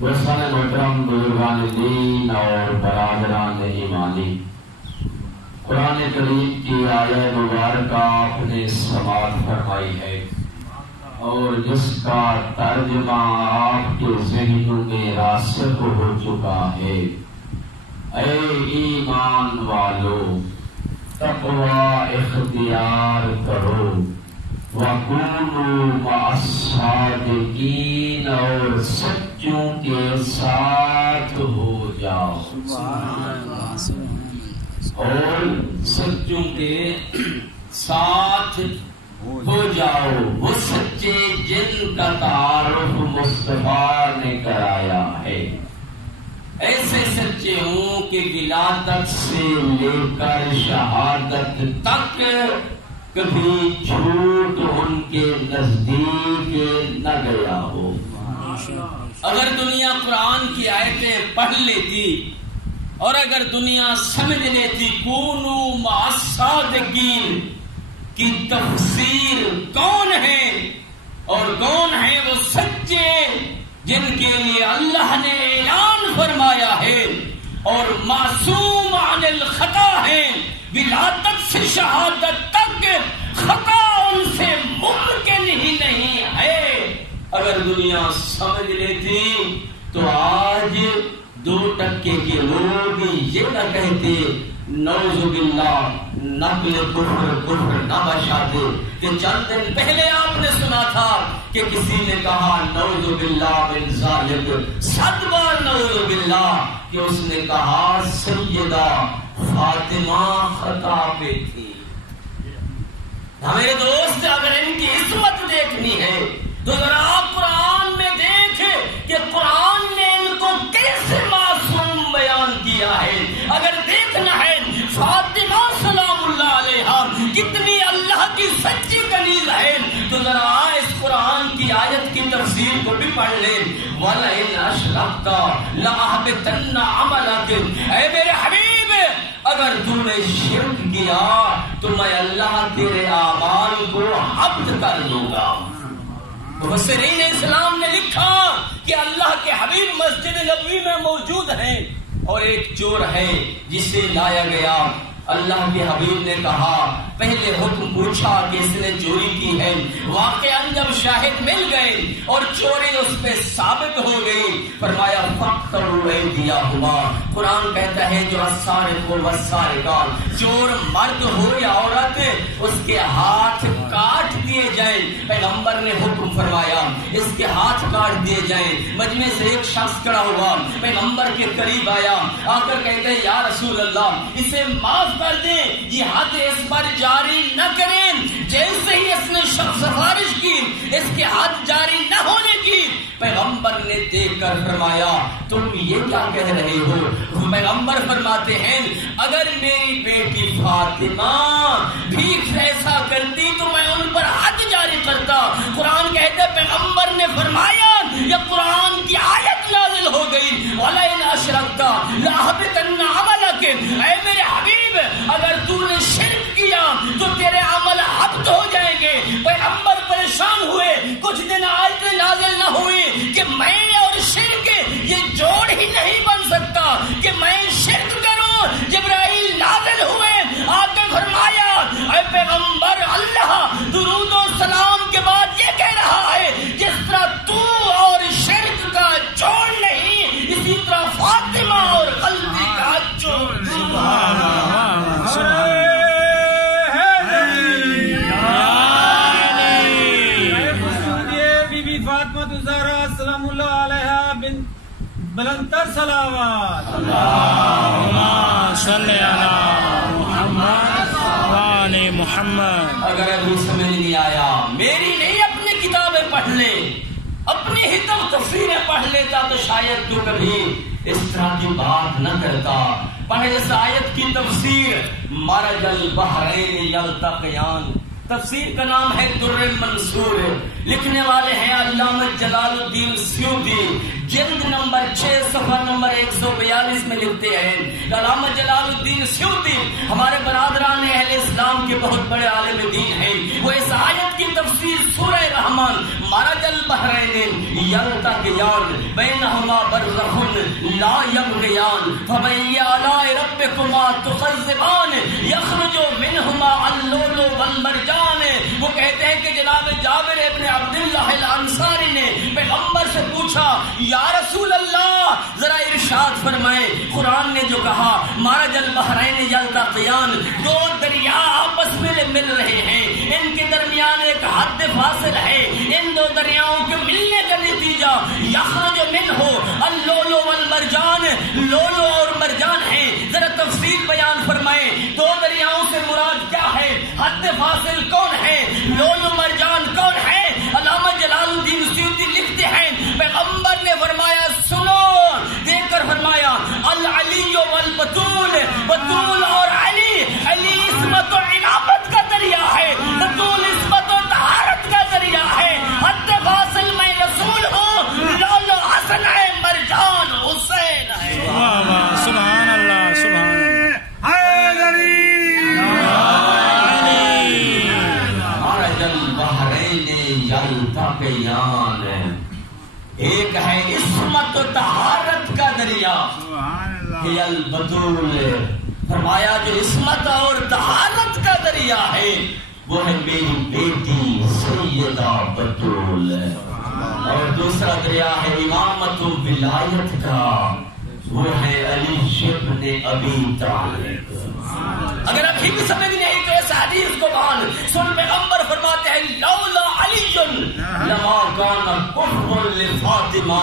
دوستان محترم، بزرگان دین اور برادران ایمانی، قرآن کریم کی آیت مبارکہ آپ نے سماعت فرمائی ہے اور جس کا ترجمہ آپ کے ذہنوں میں راسخ ہو چکا ہے۔ اے ایمان والو، تقوی اختیار کرو، وَكُونُوا مَعَ الصَّادِقِينَ، اور سچوں کے ساتھ ہو جاؤ، اور سچوں کے ساتھ ہو جاؤ، وہ سچے جن کا تعارف مصطفیٰ نے کرایا ہے۔ ایسے سچے ہوں کہ ولادت سے لے کر شہادت تک کبھی جھوٹ ان کے نزدیک نہ گیا ہو۔ اگر دنیا قرآن کی آیتیں پڑھ لیتی اور اگر دنیا سمجھ لیتی کونوا مع الصادقین کی تفسیر کون ہے اور کون ہے وہ سچے جن کے لیے اللہ نے اعلان فرمایا ہے اور معصوم عن الخطا ہے، ولادت سے شہادت تک خطا ان سے ممکن ہی نہیں ہے۔ اگر دنیا سمجھ لیتی تو آج 2% کے لوگ یہ نہ کہتے نعوذ باللہ نقل کفر نہ بشاتے کہ چند دن پہلے آپ نے سنا تھا کہ کسی نے کہا نعوذ باللہ من ذالک، 7 بار نعوذ باللہ، کہ اس نے کہا سیدہ فاطمہ خطا پہ تھی۔ میرے دوست، اگر ان کی عصمت دیکھنی ہے تو ذرا آپ قرآن میں دیکھیں کہ قرآن نے ان کو کیسے معصوم بیان کیا ہے۔ اگر دیکھنا ہے فاطمہ سلام اللہ علیہا کتنی اللہ کی سچی کنیز ہے تو ذرا اس قرآن کی آیت کی تفسیر کو بھی پڑھ لیں۔ وَلَئِنْ أَشْرَكْتَ لَأَحْبِطَنَّ عَمَلَكَ، اے میرے حبیب اگر تو نے شرک کیا تو میں اللہ تیرے اعمال کو حبط کر لوں گا۔ مفسرین اسلام نے لکھا کہ اللہ کے حبیب مسجد نبوی میں موجود ہیں اور ایک چور ہے جسے لایا گیا۔ اللہ کے حبیب نے کہا، پہلے حکم پوچھا کہ اس نے چوری کی ہے، واقعاً جب شاہد مل گئے اور چوری اس پہ ثابت ہو گئی، فرمایا فَاقْطَعُوا أَيْدِيَهُمَا۔ قرآن کہتا ہے جو السارق والسارقات، چور مرد ہو یا عورت، اس کے ہاتھ کاٹ دیے جائیں۔ پیغمبر نے حکم فرمایا اس کے ہاتھ کاٹ دیے جائیں۔ مجمع سے ایک شخص کھڑا ہوا، پیغمبر کے قریب آیا، آ کر کہتے ہیں یا رسول اللہ اسے معاف کر دیں، یہ حد اس پر جاری نہ کریں۔ جیسے ہی اس نے سفارش کی اس کے حد جاری نہ ہونے کی، پیغمبر نے دیکھ کر فرمایا تم یہ کیا کہہ رہے ہو؟ پیغمبر فرماتے ہیں اگر میری بیٹی فاطمہ بھی ایسا کرتی تو میں ان پر حد جاری کرتا۔ قرآن کہتے پیغمبر نے فرمایا یہ قرآن کی آیت نازل ہو گئی وَلَئِنْ أَشْرَكْتَ لَأَحْبِطَنَّ عَمَلَكَ، اے میرے حبیب اگر تو نے شرک کیا تو تیرے عمل حبط ہو جائیں گے۔ پیغمبر پریشان ہوئے، کچھ دن آیتیں نازل نہ ہوئی کہ میں اور شرک یہ جوڑ ہی نہیں بن سکتا کہ میں شرک کروں۔ جبرائیل نازل ہوئے، آ کے فرمایا اے پیغمبر اللہ درود و سلام کے بعد یہ کہہ رہا ہے جس طرح تو اور شرک کا جوڑ نہیں، اسی طرح فاطمہ اور قلبی کا جوڑ نہیں۔ بلندتر صلوات اللہم صلی علی محمد وعلی محمد۔ اگر ابھی سمجھ نہیں آیا، میری نہیں اپنی کتابیں پڑھ لے، اپنی ہی تفسیریں پڑھ لیتا تو شاید تو کبھی اس طرح کی بات نہ کرتا۔ پڑھے اس آیت کی تفسیر مرج البحرین یلتقیان، تفسیر کا نام ہے در المنصور، لکھنے والے ہیں علامہ جلال الدین سیوطی، جلد نمبر 6 صفحہ نمبر 142 میں لکھتے ہیں علامہ جلال الدین سیوطی ہمارے برادران اہل اسلام کے بہت بڑے عالم دین ہیں، وہ اس آیت کی تفسیر سورہ رحمان مرج البحرین یلتقیان بینہما برزخ لا یبغیان فبأی آلاء ربکما تکذبان یخرج منہما اللؤلؤ والمرجان۔ وہ کہتے ہیں کہ جناب جابر ابن عبداللہ الانصاری نے پیغمبر سے پوچھا یا رسول اللہ ذرا ارشاد فرمائے، قرآن نے جو کہا مرج البحرین یلتقیان، دو دریا آپس میں مل رہے ہیں، ان کے درمیان ایک حد فاصل ہے، ان دو دریاؤں کے ملنے کا نتیجہ یخرج منہ اللؤلؤ والمرجان، لولو اور مرجان ہیں۔ ذرا تفصیل بیان فرمائیں، دو دریاؤں سے مراد کیا ہے، حد فاصل کون ہے، لولو مرجان کون ہے؟ علامہ جلال الدین سیوطی لکھتے ہیں پیغمبر نے فرمایا سنو، دیکھ کر فرمایا العلی والبطول، بطول اور علی، علی عصمت و عنابت کا دریا ہے، بطول عصمت و طہارت کا دریا ہے، حد فاصل میں رسول ہوں، لولو حسن ہے، مرجان حسین ہے۔ سبحان اللہ سبحان اللہ۔ مرج البحرین یلتقیان، ایک ہے عصمت و طہارت کا دریا، ہی البطول، فرمایا جو عصمت اور طہارت کا دریا ہے وہ ہے میری بیٹی سیدہ بطول، اور دوسرا دریا ہے امامت و ولایت کا، وہ ہے علی ابن ابی طالب۔ اگر ابھی بھی سمجھ نہیں تو اس حدیث کو مان سن، پیغمبر فرماتے ہیں لولا علی لما کان کفر لفاطمہ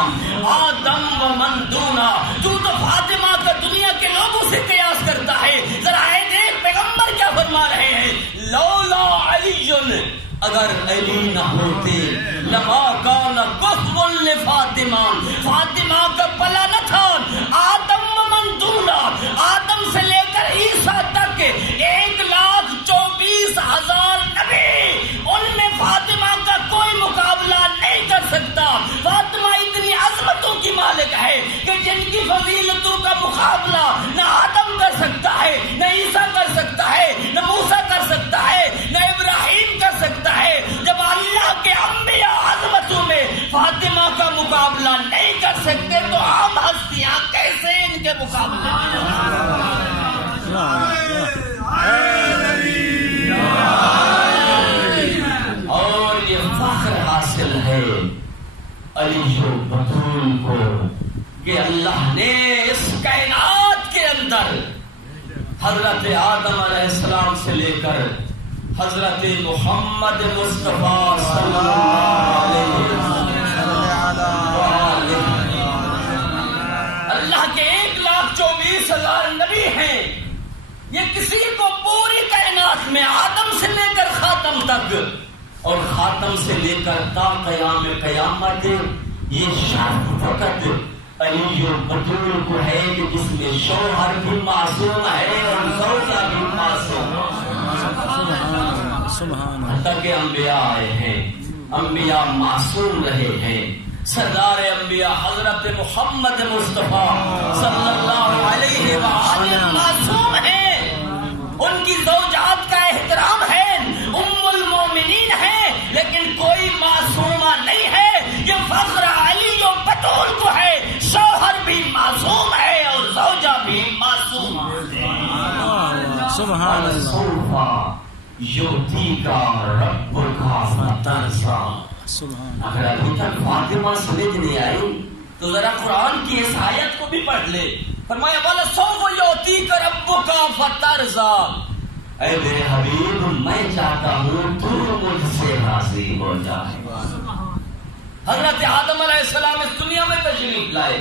آدم ومن دونا۔ تو فاطمہ کا دنیا کے لوگوں سے قیاس کرتا ہے، ذرا دیکھ پیغمبر کیا فرما رہے ہیں، لولا علی، اگر علی نہ ہوتے لما کان کفر لفاطمہ، فاطمہ کا پلا نہ تھا، آدم ومن دونا، آدم سے لے کر عیسیٰ تک 1,24,000 نبی، ان میں فاطمہ کا کوئی مقابلہ نہیں کر سکتا۔ فاطمہ اتنی عظمتوں کی مالک ہے کہ جن کی فضیلتوں کا مقابلہ نہ آدم کر سکتا ہے، نہ عیسیٰ کر سکتا ہے، نہ موسیٰ کر سکتا ہے، نہ ابراہیم کر سکتا ہے۔ جب اللہ کے انبیاء عظمتوں میں فاطمہ کا مقابلہ نہیں کر سکتے تو عام ہستیاں کیسے ان کے مقابلے؟ اور یہ فخر حاصل ہے علی بطول کو کہ اللہ نے اس کائنات کے اندر حضرت آدم علیہ السلام سے لے کر حضرت محمد مصطفیٰ صلی اللہ علیہ وسلم، اللہ کے 1,24,000 نبی ہیں، یہ کسی کو پوری کائنات میں آدم سے لے کر خاتم تک اور خاتم سے لے کر تا قیام قیامت یہ شرف فقط علی بطول کو ہے کہ جس میں شوہر بھی معصوم ہے اور زوجہ بھی معصوم ہے۔ حتیٰ کہ انبیاء آئے ہیں، انبیاء معصوم رہے ہیں، سردار انبیاء حضرت محمد مصطفیٰ صلی اللہ علیہ وآلہ معصوم ہیں، ان کی زوجات کا احترام ہے، ام المومنین ہے، لیکن کوئی معصومہ نہیں ہے۔ یہ فخر علی و بطول کو ہے، شوہر بھی معصوم ہے اور زوجہ بھی معصوم ہے۔ سبحان اللہ۔ یوتی کا رب کا فترسا۔ اگر ابھی تک فاطمہ سمجھ نہیں آئی تو ذرا قرآن کی اس آیت کو بھی پڑھ لے، فرمایا وَلَسَوْفَ يُعْطِيكَ رَبُّكَ فَتَرْضَىٰ، اے میرے حبیب میں چاہتا ہوں تو مجھ سے راضی ہو جائے۔ حضرت آدم علیہ السلام اس دنیا میں تشریف لائے،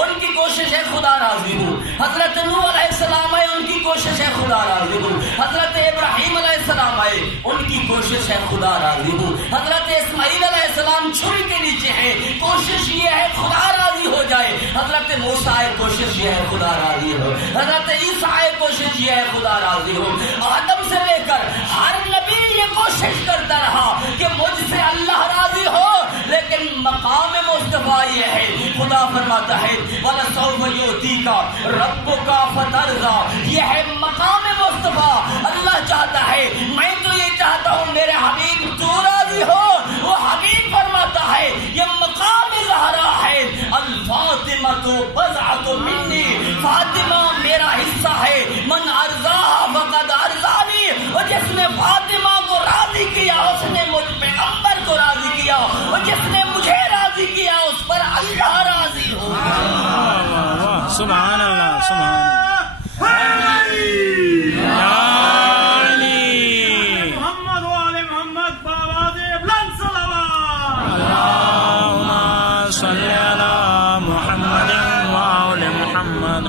ان کی کوشش ہے خدا راضی ہوں۔ حضرت نوح علیہ السلام آئے، ان کی کوشش ہے خدا راضی ہوں۔ حضرت ابراہیم علیہ السلام آئے، ان کی کوشش ہے خدا راضی ہوں۔ حضرت اسماعیل علیہ السلام چھری کے نیچے ہیں، کوشش یہ ہے خدا راضی ہو جائے۔ حضرت موسیٰ آئے، کوشش یہ ہے خدا راضی ہو۔ حضرت عیسیٰ آئے، کوشش یہ ہے خدا راضی ہو۔ آدم سے لے کر ہر نبی یہ کوشش کرتا رہا کہ مجھ سے اللہ راضی ہو، لیکن مقام مصطفیٰ یہ ہے، خدا فرماتا ہے وَلَسَوْفَ یؤتیک ربک فترضی، یہ ہے مقام مصطفیٰ۔ اللہ چاہتا ہے، میں تو یہ چاہتا ہوں میرے حبیب تو راضی ہو، وہ حبیب فرماتا ہے یہ مقام زہرا ہے۔ الفاطمہ بضعۃ منی، فاطمہ میرا حصہ ہے۔ من ارضاها فقد ارضانی، اور جس نے فاطمہ کو راضی کیا اس نے مجھ پیغمبر کو راضی کیا، اور جس نے مجھے راضی کیا اس پر اللہ راضی ہو۔ سبحان اللہ، سبحان اللہ۔ محمد وآل محمد بآواز بلند صلوات۔ اللهم صل على محمد وآل محمد۔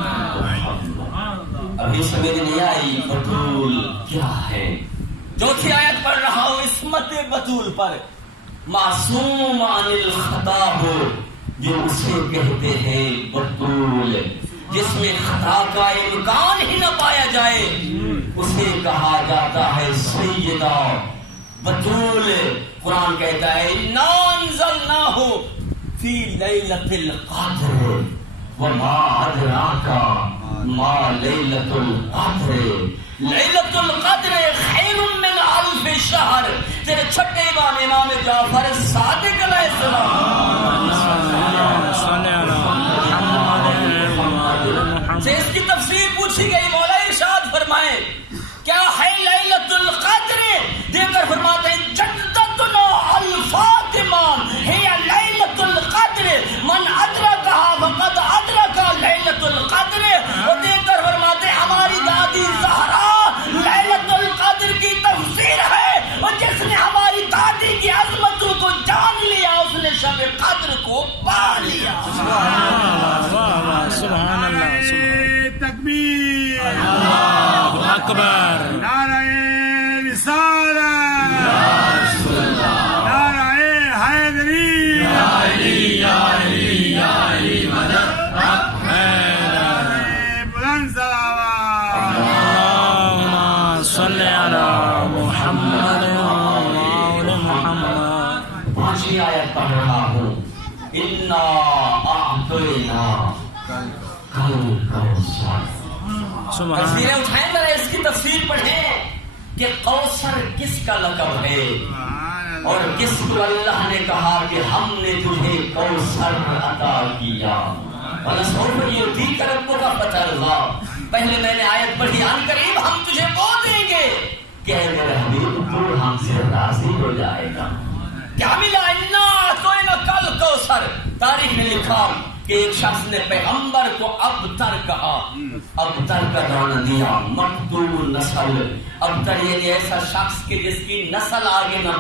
ابھی سمجھ نہیں آئی بطول کیا ہے؟ چوتھی آیت پڑھ رہا ہوں عصمت بطول پر۔ معصوم عن الخطا ہو جو اسے کہتے ہیں بطول، جس میں خطا کا امکان ہی نہ پایا جائے اسے کہا جاتا ہے سیدہ بطول۔ قرآن کہتا ہے اِنَّا أَنزَلْنَاهُ فِي لَيْلَةِ الْقَدْرِ وَمَا أَدْرَاكَ مَا لَيْلَةُ الْقَدْرِ لَيْلَةُ الْقَدْرِ خَيْرٌ مِّنْ أَلْفِ شَهْرٍ۔ تیرے چھٹے امام جعفر صادق علیہ السلام سے اس کی تفسیر پوچھی گئی، مولا ارشاد فرمائے کیا ہے لیلۃ القدر؟ دے کر فرماتے ہیں جدتنا الفاطمہ ہی لیلۃ القدر، من ادرکها فقد ادرک لیلۃ القدر۔ اور دے کر فرماتے ہیں ہماری دادی زہرا لیلۃ القدر کی تفسیر ہے، اور جس نے ہماری دادی کی عظمتوں کو جان لیا اس نے شب قدر کو پا لیا۔ سبحان اللہ، تکبیر، اللہ اکبر، نعرہ رسالت، نعرہ حیدری، بلند صلوات۔ اللهم صل على محمد وآل محمد۔ پانچویں آیت پڑھ رہا ہوں اِنَّا أَعْطَيْنَاكَ الْكَوْثَرَ۔ سبحان تصویریں اٹھائیں ذرا اس کی تفسیر پڑھیں کہ کوثر کس کا لقب ہے، اور کس کو اللہ نے کہا کہ ہم نے تجھے کوثر عطا کیا۔ وَنَسْأَلُكَ يُؤْتِيكَ رَبُّكَ فَتَرْضَىٰ۔ پہلے میں نے آیت پڑھی ان قریب ہم تجھے وہ دیں گے کہ اے میرے حبیب تو ہم سے راضی ہو جائے گا۔ کیا ملا؟ اِنَّا أَعْطَيْنَاكَ الْكَوْثَرَ۔ تاریخ نے لکھا کہ ایک شخص نے پیغمبر کو ابتر کہا، ابتر کا دانہ دیا، مقتول نسل۔ ابتر یعنی ایسا شخص کہ جس کی نسل آگے نہ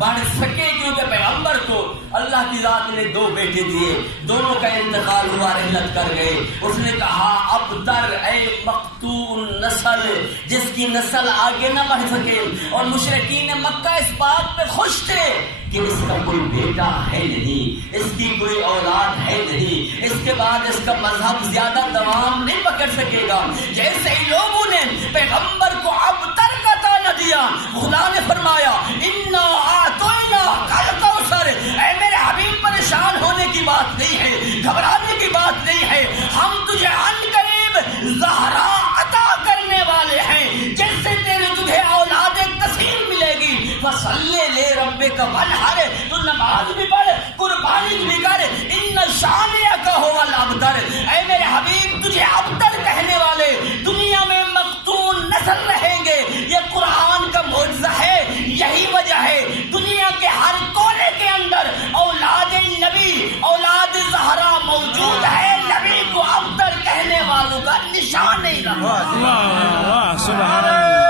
بڑھ سکے، کیونکہ پیغمبر کو اللہ کی ذات نے دو بیٹے دیے، دونوں کا انتقال ہوا، رحلت کر گئے۔ اس نے کہا ابتر اے مقتول نسل، جس کی نسل آگے نہ بڑھ سکے۔ اور مشرکین مکہ اس بات پہ خوش تھے کہ اس کا کوئی بیٹا ہے نہیں، اس کی کوئی اولاد ہے نہیں، اس کے بعد اس کا مذہب زیادہ دوام نہیں پکڑ سکے گا۔ جیسے ہی لوگوں نے پیغمبر کو ابتر کا تانا دیا، خدا نے فرمایا اِنَّا أَعْطَيْنَاكَ الْكَوْثَرَ۔ اے میرے حبیب پریشان ہونے کی بات نہیں ہے، گھبرانے کی بات نہیں ہے، ہم تجھے عن قریب زہرا عطا کرنے والے ہیں، جس سے تجھے اولاد کثیر ملے گی۔ فَصَلِّ لِرَبِّكَ وَانْحَرْ، تو نماز بھی پڑھ، قربانی بھی کر، اِنَّ شَانِئَكَ هُوَ الْأَبْتَرُ۔ اے میرے حبیب تجھے ابتر کہنے والے دنیا میں مقتول نسل رہیں گے۔ یہ قرآن کا معجزہ ہے، یہی وجہ ہے دنیا کے ہر کونے کے اندر اولاد نبی، اولاد زہرا موجود ہے، نبی کو ابتر کہنے والوں کا نشان نہیں رہا۔ اللہ، سبحان اللہ۔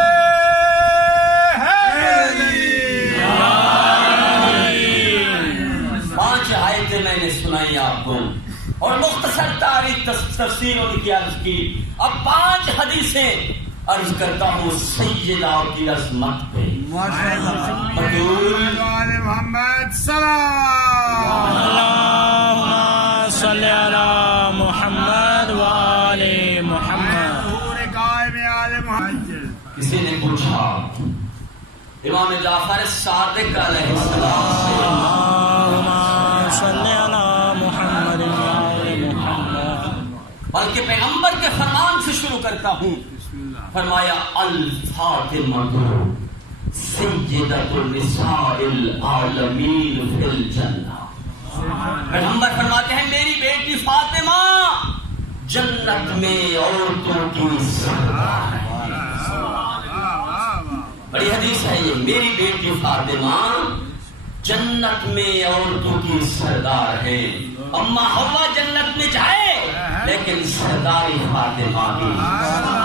پانچ آیتیں میں نے سنائی آپ کو اور مختصر تاریخ تفسیر کی عرض کی۔ اب پانچ حدیثیں عرض کرتا ہوں سیدہ کی عظمت پہ۔ محمد سلام، اللهم صل على محمد وآل محمد۔ کسی نے پوچھا امام جعفر صادق علیہ السلام سے اللهم صل على محمد وآل محمد۔ بلکہ پیغمبر کے فرمان سے شروع کرتا ہوں. فرمایا الفاطمہ سیدۃ النساء العالمین فی الجنہ. پیغمبر فرماتے ہیں میری بیٹی فاطمہ جنت میں عورتوں کی سردار ہے. بڑی حدیث ہے یہ. میری بیٹی فاطمہ جنت میں عورتوں کی سردار ہے. اما ہوا جنت میں جائے لیکن سرداری فاطمہ کی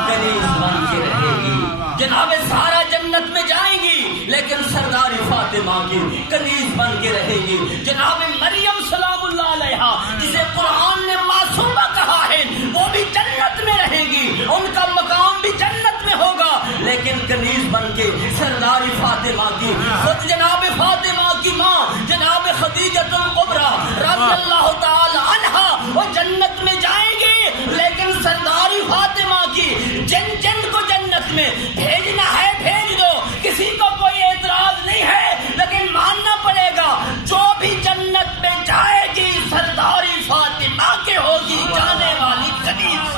کنیز بن کے رہے گی. جناب سارا جنت میں جائیں گی لیکن سرداری فاطمہ کی کنیز بن کے رہے گی. جناب مریم سلام اللہ علیہا جسے قرآن نے معصومہ کہا ہے وہ بھی جنت میں رہیں گی. ان کا مقام بھی جنت میں ہوگا لیکن کنیز بن کے سرداری فاطمہ کی. خود جناب فاطمہ کی ماں جناب خدیجۃ الکبریٰ رضی اللہ تعالی عنہا وہ جنت میں جائیں گی لیکن سرداری فاطمہ کی جن کو جنت میں بھیجنا ہے بھیج دو. کسی کو کوئی اعتراض نہیں ہے لیکن ماننا پڑے گا جو بھی جنت میں جائے گی سرداری فاطمہ کے ہوگی جانے والی کنیز.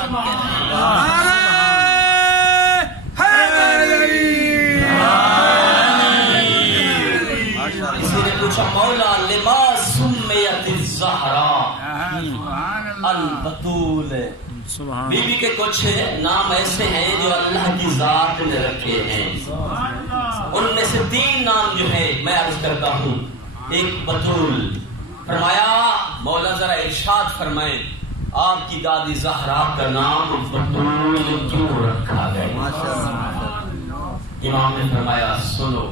کسی نے پوچھا مولا لما سمیت الزہرا البتول. بی بی کے کچھ نام ایسے ہیں جو اللہ کی ذات نے رکھے ہیں. ان میں سے 3 نام جو ہے میں عرض کرتا ہوں. ایک بتول. فرمایا مولا ذرا ارشاد فرمائیں آپ کی دادی زہرا کا نام بتول کیوں رکھا گیا؟ امام نے فرمایا سنو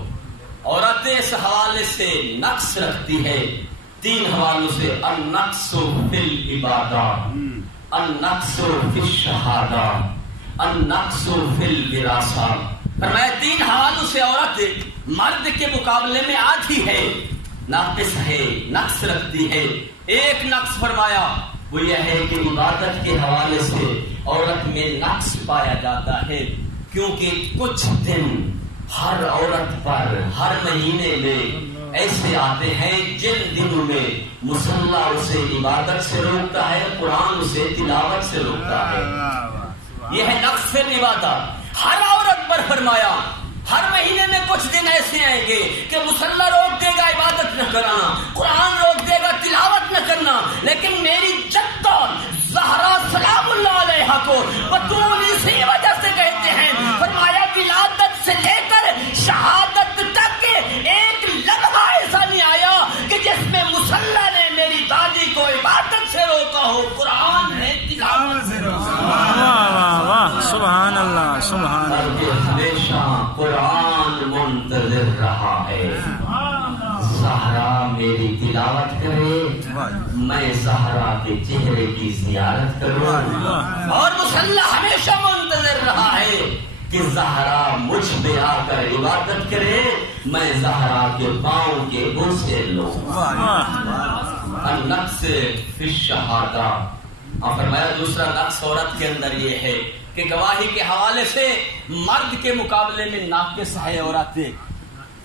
عورت اس حوالے سے نقص رکھتی ہے 3 حوالوں سے. النقص فی العبادات، النقص فی الشہادہ، النقص فی الوراثہ. فرمایا 3 حوالوں سے عورت مرد کے مقابلے میں آتی ہے ناقص ہے نقص رکھتی ہے. ایک نقص فرمایا وہ یہ ہے کہ عبادت کے حوالے سے عورت میں نقص پایا جاتا ہے کیونکہ کچھ دن ہر عورت پر ہر مہینے میں ایسے آتے ہیں جن دنوں میں مصلی اسے عبادت سے روکتا ہے قرآن اسے تلاوت سے روکتا ہے. یہ ہے نقص عبادت ہر عورت پر. فرمایا ہر مہینے میں کچھ دن ایسے آئیں گے کہ مصلی روک دے گا عبادت نہ کرنا قرآن روک دے گا تلاوت نہ کرنا لیکن میری جدہ زہرا سلام اللہ علیہا کو بتول اسی وجہ سے کہتے ہیں. فرمایا ولادت سے لے کر شہادت تک ایک لمحہ ایسا نہیں آیا کہ جس میں مصلی نے میری دادی کو عبادت سے روکا ہو قرآن نے تلاوت سے روکا. واہ واہ سبحان اللہ سبحان اللہ. ہمیشہ قرآن منتظر رہا ہے زہرا میری تلاوت کرے میں زہرا کے چہرے کی زیارت کروں. اور مصلی ہمیشہ منتظر رہا ہے کہ زہرا مجھ پہ آ کر عبادت کرے میں زہرا کے پاؤں کے بوسے لوں. النقص فی الشہادہ. اور فرمایا دوسرا نقص عورت کے اندر یہ ہے کہ گواہی کے حوالے سے مرد کے مقابلے میں ناقص ہے عورت.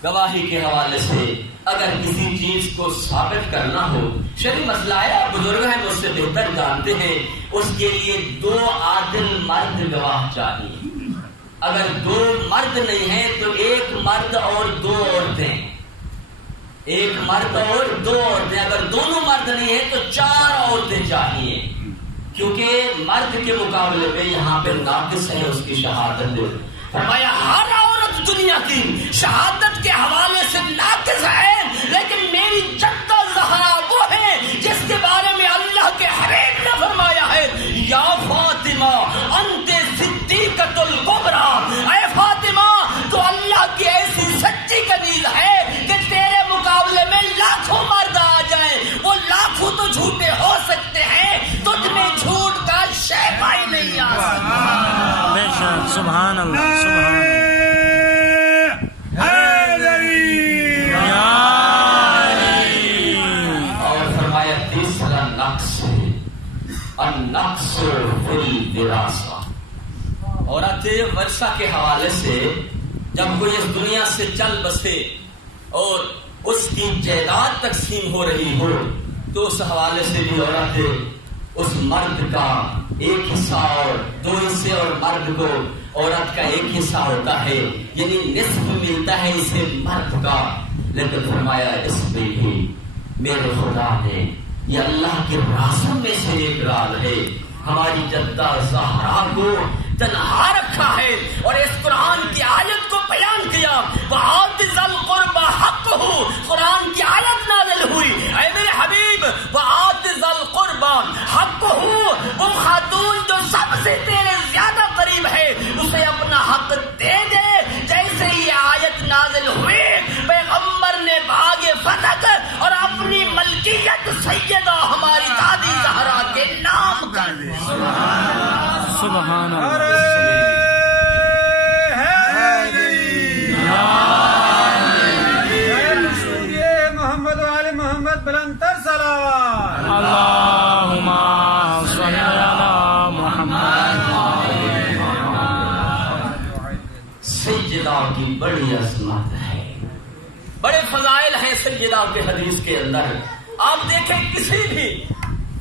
گواہی کے حوالے سے اگر کسی چیز کو ثابت کرنا ہو شرعی مسئلہ ہے آپ بزرگ ہیں مجھ سے بہتر جانتے ہیں اس کے لیے 2 عادل مرد گواہ چاہیے. اگر 2 مرد نہیں ہیں تو 1 مرد اور 2 عورتیں. 1 مرد اور 2 عورتیں. اگر دونوں مرد نہیں ہیں تو 4 عورتیں چاہیے کیونکہ مرد کے مقابلے میں یہاں پہ ناقص ہے اس کی شہادت. فرمایا ہر عورت دنیا کی شہادت کے حوالے سے ناقص ہے لیکن میری جدہ زہرا وہ ہے جس کے بارے میں اللہ کے حبیب نے فرمایا ہے یا فاطمہ انت صدیقۃ الکبریٰ. اے فاطمہ تو اللہ کی ایسی سچی کنیز ہے کہ تیرے مقابلے میں لاکھوں مرد آ جائیں وہ لاکھوں تو جھوٹے ہو سکتے ہیں تجھ میں جھوٹ کا شیفہ ہی نہیں آ سکتا. بے شک سبحان اللہ سبحان اللہ. اور فرمایا تیسرا نقص النقص فی الوراثہ. عورت ورثہ کے حوالے سے جب کوئی اس دنیا سے چل بسے اور اس کی جائیداد تقسیم ہو رہی ہو تو اس حوالے سے بھی عورت اس مرد کا ایک حصہ اور 2 حصے اور مرد کو عورت کا 1 حصہ ہوتا ہے، یعنی نصف ملتا ہے اسے مرد کا. لیکن فرمایا اس میں بھی میرے خدا نے یہ اللہ کے راسوں میں سے ایک رال ہے، ہماری جدہ زہرا کو تنہا رکھا ہے اور اس قرآن کی آیت کو بیان کیا. وَآتِ ذَا الْقُرْبَى حَقَّهُ، قرآن کی آیت نازل ہوئی، اے میرے حبیب وَآتِ ذَا الْقُرْبَى حَقَّهُ، وہ خاتون جو سب سے تیرے زیادہ قریب ہے اسے اپنا حق دے دے. جیسے یہ آیت نازل ہوئی پیغمبر نے باغ فتح اور اپنی ملکیت سیدہ ہماری دادی زہرا کے نام کر دی. سبحان اللہ. محمد علی محمد بلندر سلام. اللہم صل علی محمد. سیدہ کی بڑی عظمت ہے، بڑے فضائل ہیں سیدہ کے حدیث کے اندر. آپ دیکھیں کسی بھی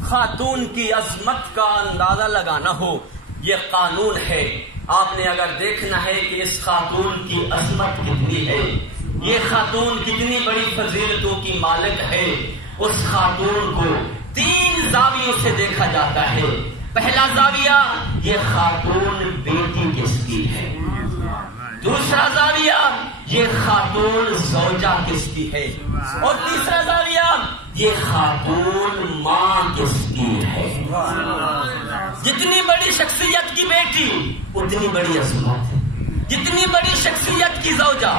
خاتون کی عظمت کا اندازہ لگانا ہو یہ قانون ہے. آپ نے اگر دیکھنا ہے کہ اس خاتون کی عظمت کتنی ہے، یہ خاتون کتنی بڑی فضیلتوں کی مالک ہے، اس خاتون کو 3 زاویوں سے دیکھا جاتا ہے. پہلا زاویہ یہ خاتون بیٹی کس کی ہے، دوسرا زاویہ یہ خاتون زوجہ کس کی ہے، اور تیسرا زاویہ یہ خاتون ماں کس کی ہے. جتنی بڑی شخصیت کی بیٹی اتنی بڑی عظمت ہے، جتنی بڑی شخصیت کی زوجہ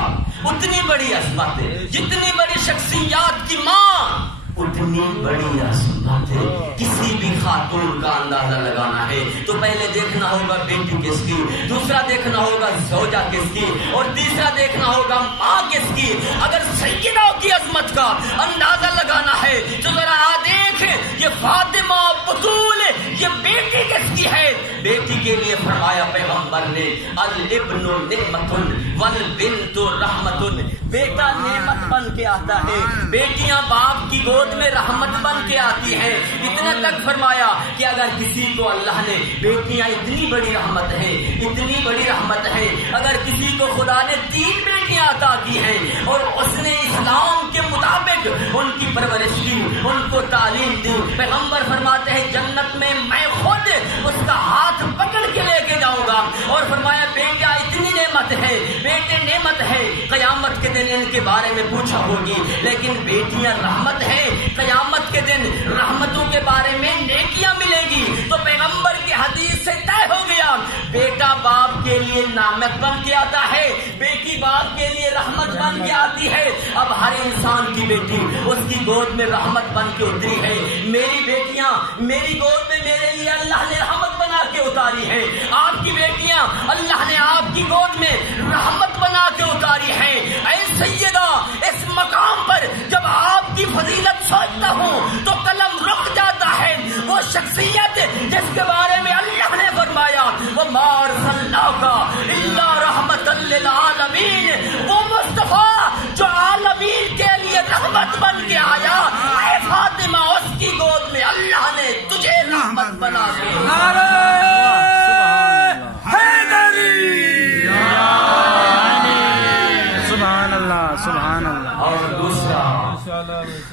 اتنی بڑی عظمت ہے، جتنی بڑی شخصیات کی ماں اتنی بڑی عظمت ہے. کسی بھی خاتون کا اندازہ لگانا ہے تو پہلے دیکھنا ہوگا بیٹی کس کی، دوسرا دیکھنا ہوگا زوجہ کس کی، اور تیسرا دیکھنا ہوگا ماں کس کی. اگر سیدہ کی عظمت کا اندازہ لگانا ہے تو ذرا دیکھ یہ فاطمہ بطول یہ بیٹی کس کی ہے. بیٹی کے لیے فرمایا پیغمبر نے الابن نعمت والبنت رحمت، بیٹا نعمت بن کے آتا ہے، بیٹیاں باپ کی گود میں رحمت بن کے آتی ہیں. اتنا تک فرمایا کہ اگر کسی کو اللہ نے بیٹیاں اتنی بڑی رحمت ہے، اتنی بڑی رحمت ہے، اگر کسی کو خدا نے 3 بیٹیاں عطا کی ہیں اور اس نے اسلام کے مطابق ان کی پرورش کی، ان کو تعلیم دی، پیغمبر فرماتے ہیں جنت میں میں خود اس کا ہاتھ پکڑ کے لے کے جاؤں گا. اور فرمایا بیٹا اتنی نعمت ہے، بیٹے نعمت ہے، قیامت کے دن ان کے بارے میں پوچھا ہوگی، لیکن بیٹیاں رحمت ہے، قیامت کے دن رحمتوں کے بارے میں نیکیاں ملے گی. تو پیغمبر کی حدیث سے طے ہو گیا بیٹا باپ کے لیے نعمت بن کے آتا ہے، بیٹی باپ کے لیے رحمت بن کے آتی ہے. اب ہر انسان کی بیٹی اس کی گود میں رحمت بن کے اتری ہے. میری بیٹیاں میری گود میں میرے لیے اللہ نے رحمت بنا کے اتاری ہے، آپ کی بیٹیاں اللہ نے آپ کی گود میں رحمت بنا کے اتاری ہے. اے سیدہ اس مقام پر جب آپ کی فضیلت سوچتا ہوں تو قلم رک جاتا ہے. وہ شخصیت جس کے بارے میں اللہ نے فرمایا وَمَا أَرْسَلْنَاكَ إِلَّا رَحْمَةً لِّلْعَالَمِينَ، وہ مصطفیٰ جو عالمین کے لیے رحمت بن کے آیا. اے فاطمہ اس کی گود میں اللہ نے تجھے رحمت بنا کے سبحان اللہ سبحان اللہ. اور دوسرا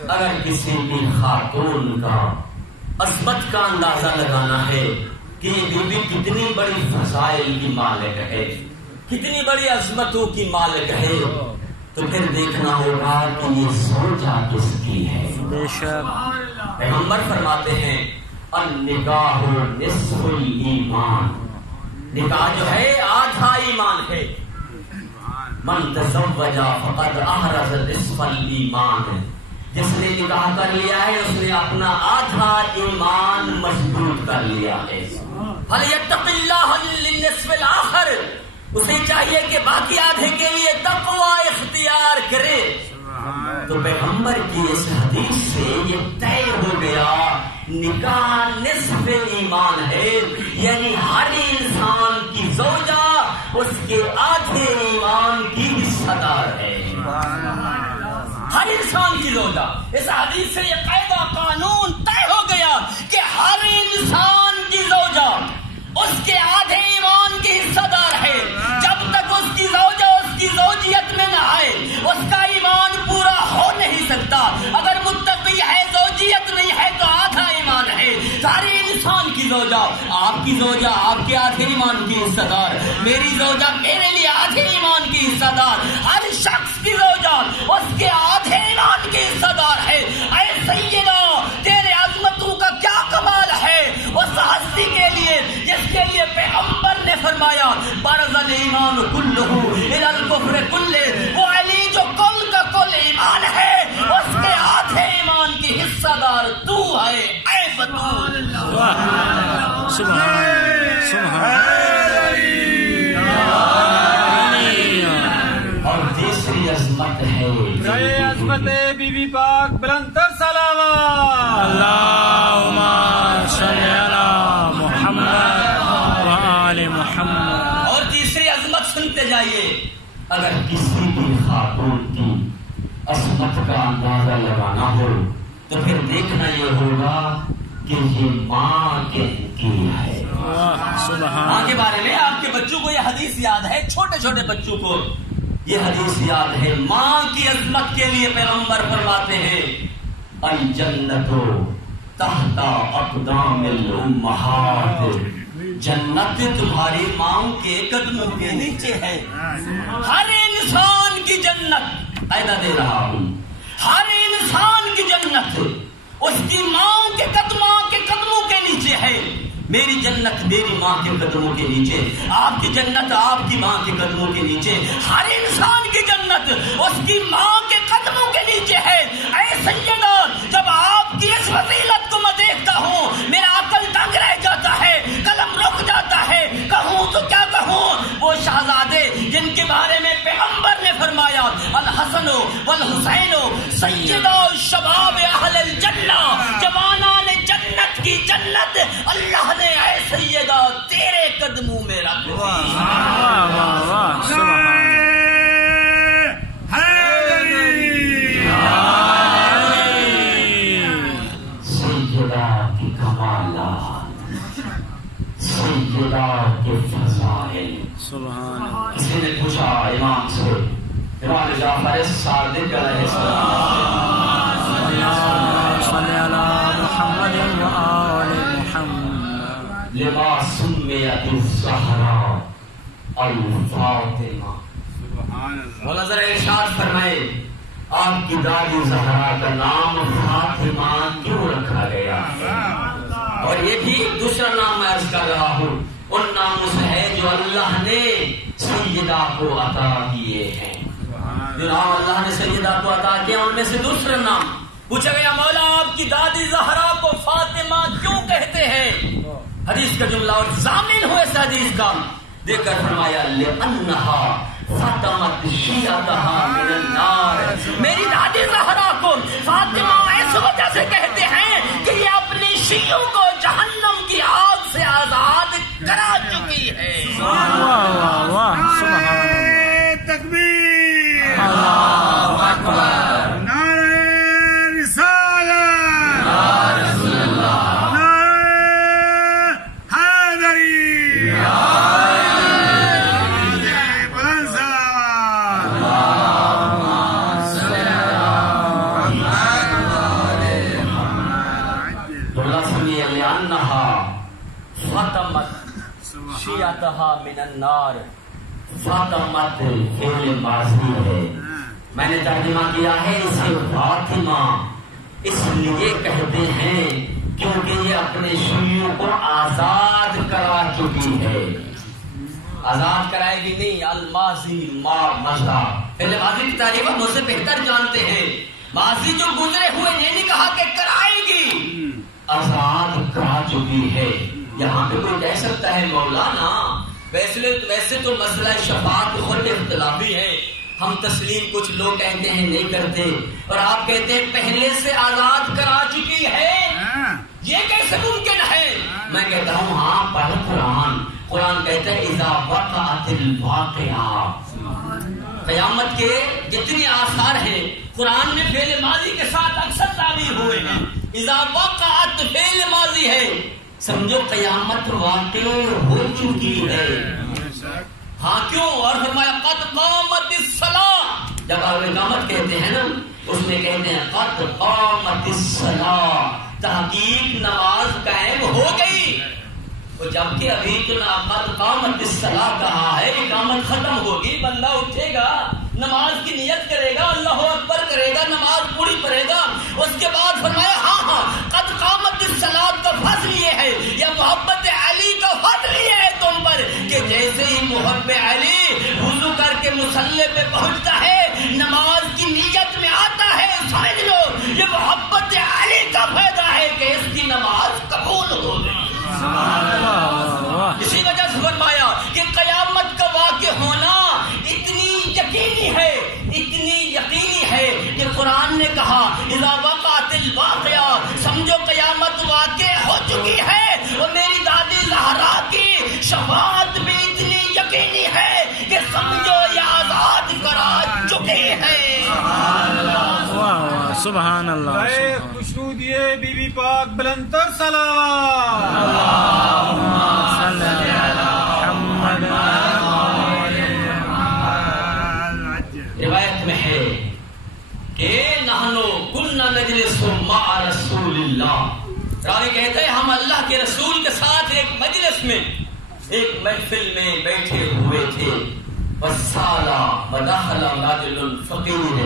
اگر کسی بھی خاتون کا عظمت کا اندازہ لگانا ہے کہ یہ بی بی کتنی بڑی فضائل کی مالک ہے، کتنی بڑی عظمتوں کی مالک ہے، تو پھر دیکھنا ہوگا کہ یہ زوجہ کس کی ہے. بے شک پیغمبر فرماتے ہیں النکاح نصف الایمان، نکاح جو ہے آدھا ایمان ہے. من تزوج فقد احرز نصف الایمان، جس نے نکاح کر لیا ہے اس نے اپنا آدھا ایمان مضبوط کر لیا ہے. فلیتق اللہ للنصف الآخر، اسے چاہیے کہ باقی آدھے کے لیے تقوی اختیار کرے. تو پیغمبر کی اس حدیث سے یہ طے ہو گیا نکاح نصف ایمان ہے، یعنی ہر انسان کی زوجہ اس کے آدھے ایمان کی حصہ دار ہے. ہر انسان کی زوجہ، اس حدیث سے یہ قاعدہ قانون طے ہو گیا کہ ہر ہر انسان کی زوجہ، آپ کی زوجہ آپ کے آدھے ایمان کی حصہ دار، میری زوجہ میرے لیے آدھے ایمان کی حصہ دار، ہر شخص کی زوجہ اس کے آدھے ایمان کی حصہ دار ہے۔ اے سیدہ تیرے عظمتوں کا کیا کمال ہے اس ہستی کے لیے جس کے لیے پیغمبر نے فرمایا برز الایمان کلہ الی الکفر کلہ، وہ علی جو کل کا کل ایمان ہے اس کے آدھے ایمان کی حصہ دار تو ہے۔ اے بطول اور تیسری عظمت ہے عظمت بی بی پاک بلند تر صلوات۔ اللہم صلی علی محمد وآل محمد۔ اور تیسری عظمت سنتے جائیے، اگر کسی بھی خاتون کی عظمت کا اندازہ لگانا ہو تو پھر دیکھنا یہ ہوگا کہ یہ ماں کی ہے۔ ماں کے بارے میں آپ کے بچوں کو یہ حدیث یاد ہے، چھوٹے چھوٹے بچوں کو یہ حدیث یاد ہے۔ ماں کی عظمت کے لیے پیغمبر فرماتے ہیں الجنت تحت اقدام الامہات، جنت تمہاری ماں کے قدموں کے نیچے ہے۔ ہر انسان کی جنت قاعدہ دے رہا ہوں، ہر انسان کی جنت اس کی ماں کے قدموں کے نیچے ہے۔ میری جنت میری ماں کے قدموں کے نیچے، آپ کی جنت آپ کی ماں کے قدموں کے نیچے، ہر انسان کی جنت اس کی ماں کے قدموں کے نیچے ہے۔ اے سیدہ جب آپ کی اس فضیلت کو میں دیکھتا ہوں میرا عقل دنگ رہ جاتا ہے، قلم رک جاتا ہے، کہوں تو کیا کہوں۔ وہ شہزادے جن کے بارے میں پیغمبر نے فرمایا الحسن والحسین سیدہ شباب اہل الجنہ، جوانان جنت کی جنت اللہ نے اے سیدہ تیرے قدموں میں رکھ دی۔ سیدہ کی کمالات، سیدہ کے فضائل۔ کسی نے پوچھا امام سے، امام جعفر صادق علیہ السلام لما سمیت الزہرا الفاطمہ۔ مولا ذرا ارشاد فرمائے آپ کی دادی زہرا کا نام فاطمہ کیوں رکھا گیا؟ اور یہ بھی دوسرا نام میں عرض کر رہا ہوں، ان ناموں سے ہے جو اللہ نے سیدہ کو عطا کیے ہیں۔ جو نام اللہ نے سیدہ کو عطا کیا ان میں سے دوسرا نام پوچھا گیا مولا آپ کی دادی زہرا کو فاطمہ کیوں کہتے ہیں؟ حدیث کا جملہ اور ضامن ہوئے اس حدیث کا دیکھ کر فرمایا لِأَنَّهَا فَاطَمَتْ شِيَعَتَهَا مِنَ النَّارِ، میری دادی زہرا کو فاطمہ اس وجہ سے کہتے ہیں کہ یہ اپنی شیعوں کو جہنم کی آگ سے آزاد کرا چکی ہے۔ تکبیر، اللہ اکبر، نعرہ رسالت، نعرہ حیدری، بلند فاطمت شیعتہا من النار، فاطمت فعل ماضی ہے، میں نے ترجمہ کیا ہے اسے فاطمہ اس لیے کہتے ہیں کیونکہ یہ اپنے شیعوں کو آزاد کرا چکی ہے۔ آزاد کرائے گی نہیں، الماضی ما مضی، پہلے ماضی کی تعریف ہم اسے بہتر جانتے ہیں، ماضی جو گزرے ہوئے یہ نہیں کہا کہ کرائے گی، آزاد کرا چکی ہے۔ یہاں پہ کوئی کہہ سکتا ہے مولانا ویسے تو مسئلہ شفاعت خود اختلافی ہے، ہم تسلیم کچھ لوگ کہتے ہیں نہیں کرتے، اور آپ کہتے ہیں پہلے سے آزاد کرا چکی ہے، یہ کیسے ممکن ہے؟ میں کہتا ہوں ہاں پڑھ قرآن، قرآن کہتا ہے اذا وقعت الواقعہ، قیامت کے جتنے آثار ہیں قرآن میں فعل ماضی کے ساتھ اکثر تعبیر ہوئے ہیں، اذا وقعت فعل ماضی ہے، سمجھو قیامت واقع ہو چکی ہے۔ ہاں کیوں؟ اور فرمایا قد قامت الصلاۃ، جب آپ اقامت کہتے ہیں نا اس میں کہتے ہیں قد قامت الصلاۃ، تحقیق نماز قائم ہو گئی، جبکہ ابھی تو قامت الصلاۃ کہا ہے، اقامت ختم ہوگی، بندہ اٹھے گا، نماز کی نیت کرے گا، اللہ اکبر کرے گا، نماز پوری پڑھے گا، اس کے بعد فرمایا ہاں قد قامت الصلاۃ کا فضل یہ ہے، یا محبت علی کا فضل یہ ہے تم پر کہ جیسے ہی محب علی وضو کر کے مصلی پہ پہنچتا ہے، نماز کی نیت میں آتا ہے، سمجھ لو یہ محبت علی کا فائدہ ہے کہ اس کی نماز قبول ہو گئی۔ اسی وجہ سے فرمایا کہ قیامت کا واقع ہونا اتنی یقینی ہے کہ قرآن نے کہا اذا وقعت الواقعہ، سمجھو قیامت واقع ہو چکی ہے، اور میری دادی زہرا کی شفاعت بھی اتنی یقینی ہے کہ سمجھو یہ آزاد کرا چکے ہیں۔ سبحان اللہ، خوشنود یہ بی بی پاک بلندر صلوات۔ روایت میں ہے کہ نحنو کنا نجلس مع رسول اللہ، راوی کہتے ہیں ہم اللہ کے رسول کے ساتھ ایک مجلس میں، ایک محفل میں بیٹھے ہوئے تھے، وسالا ودخل رجل فقیر،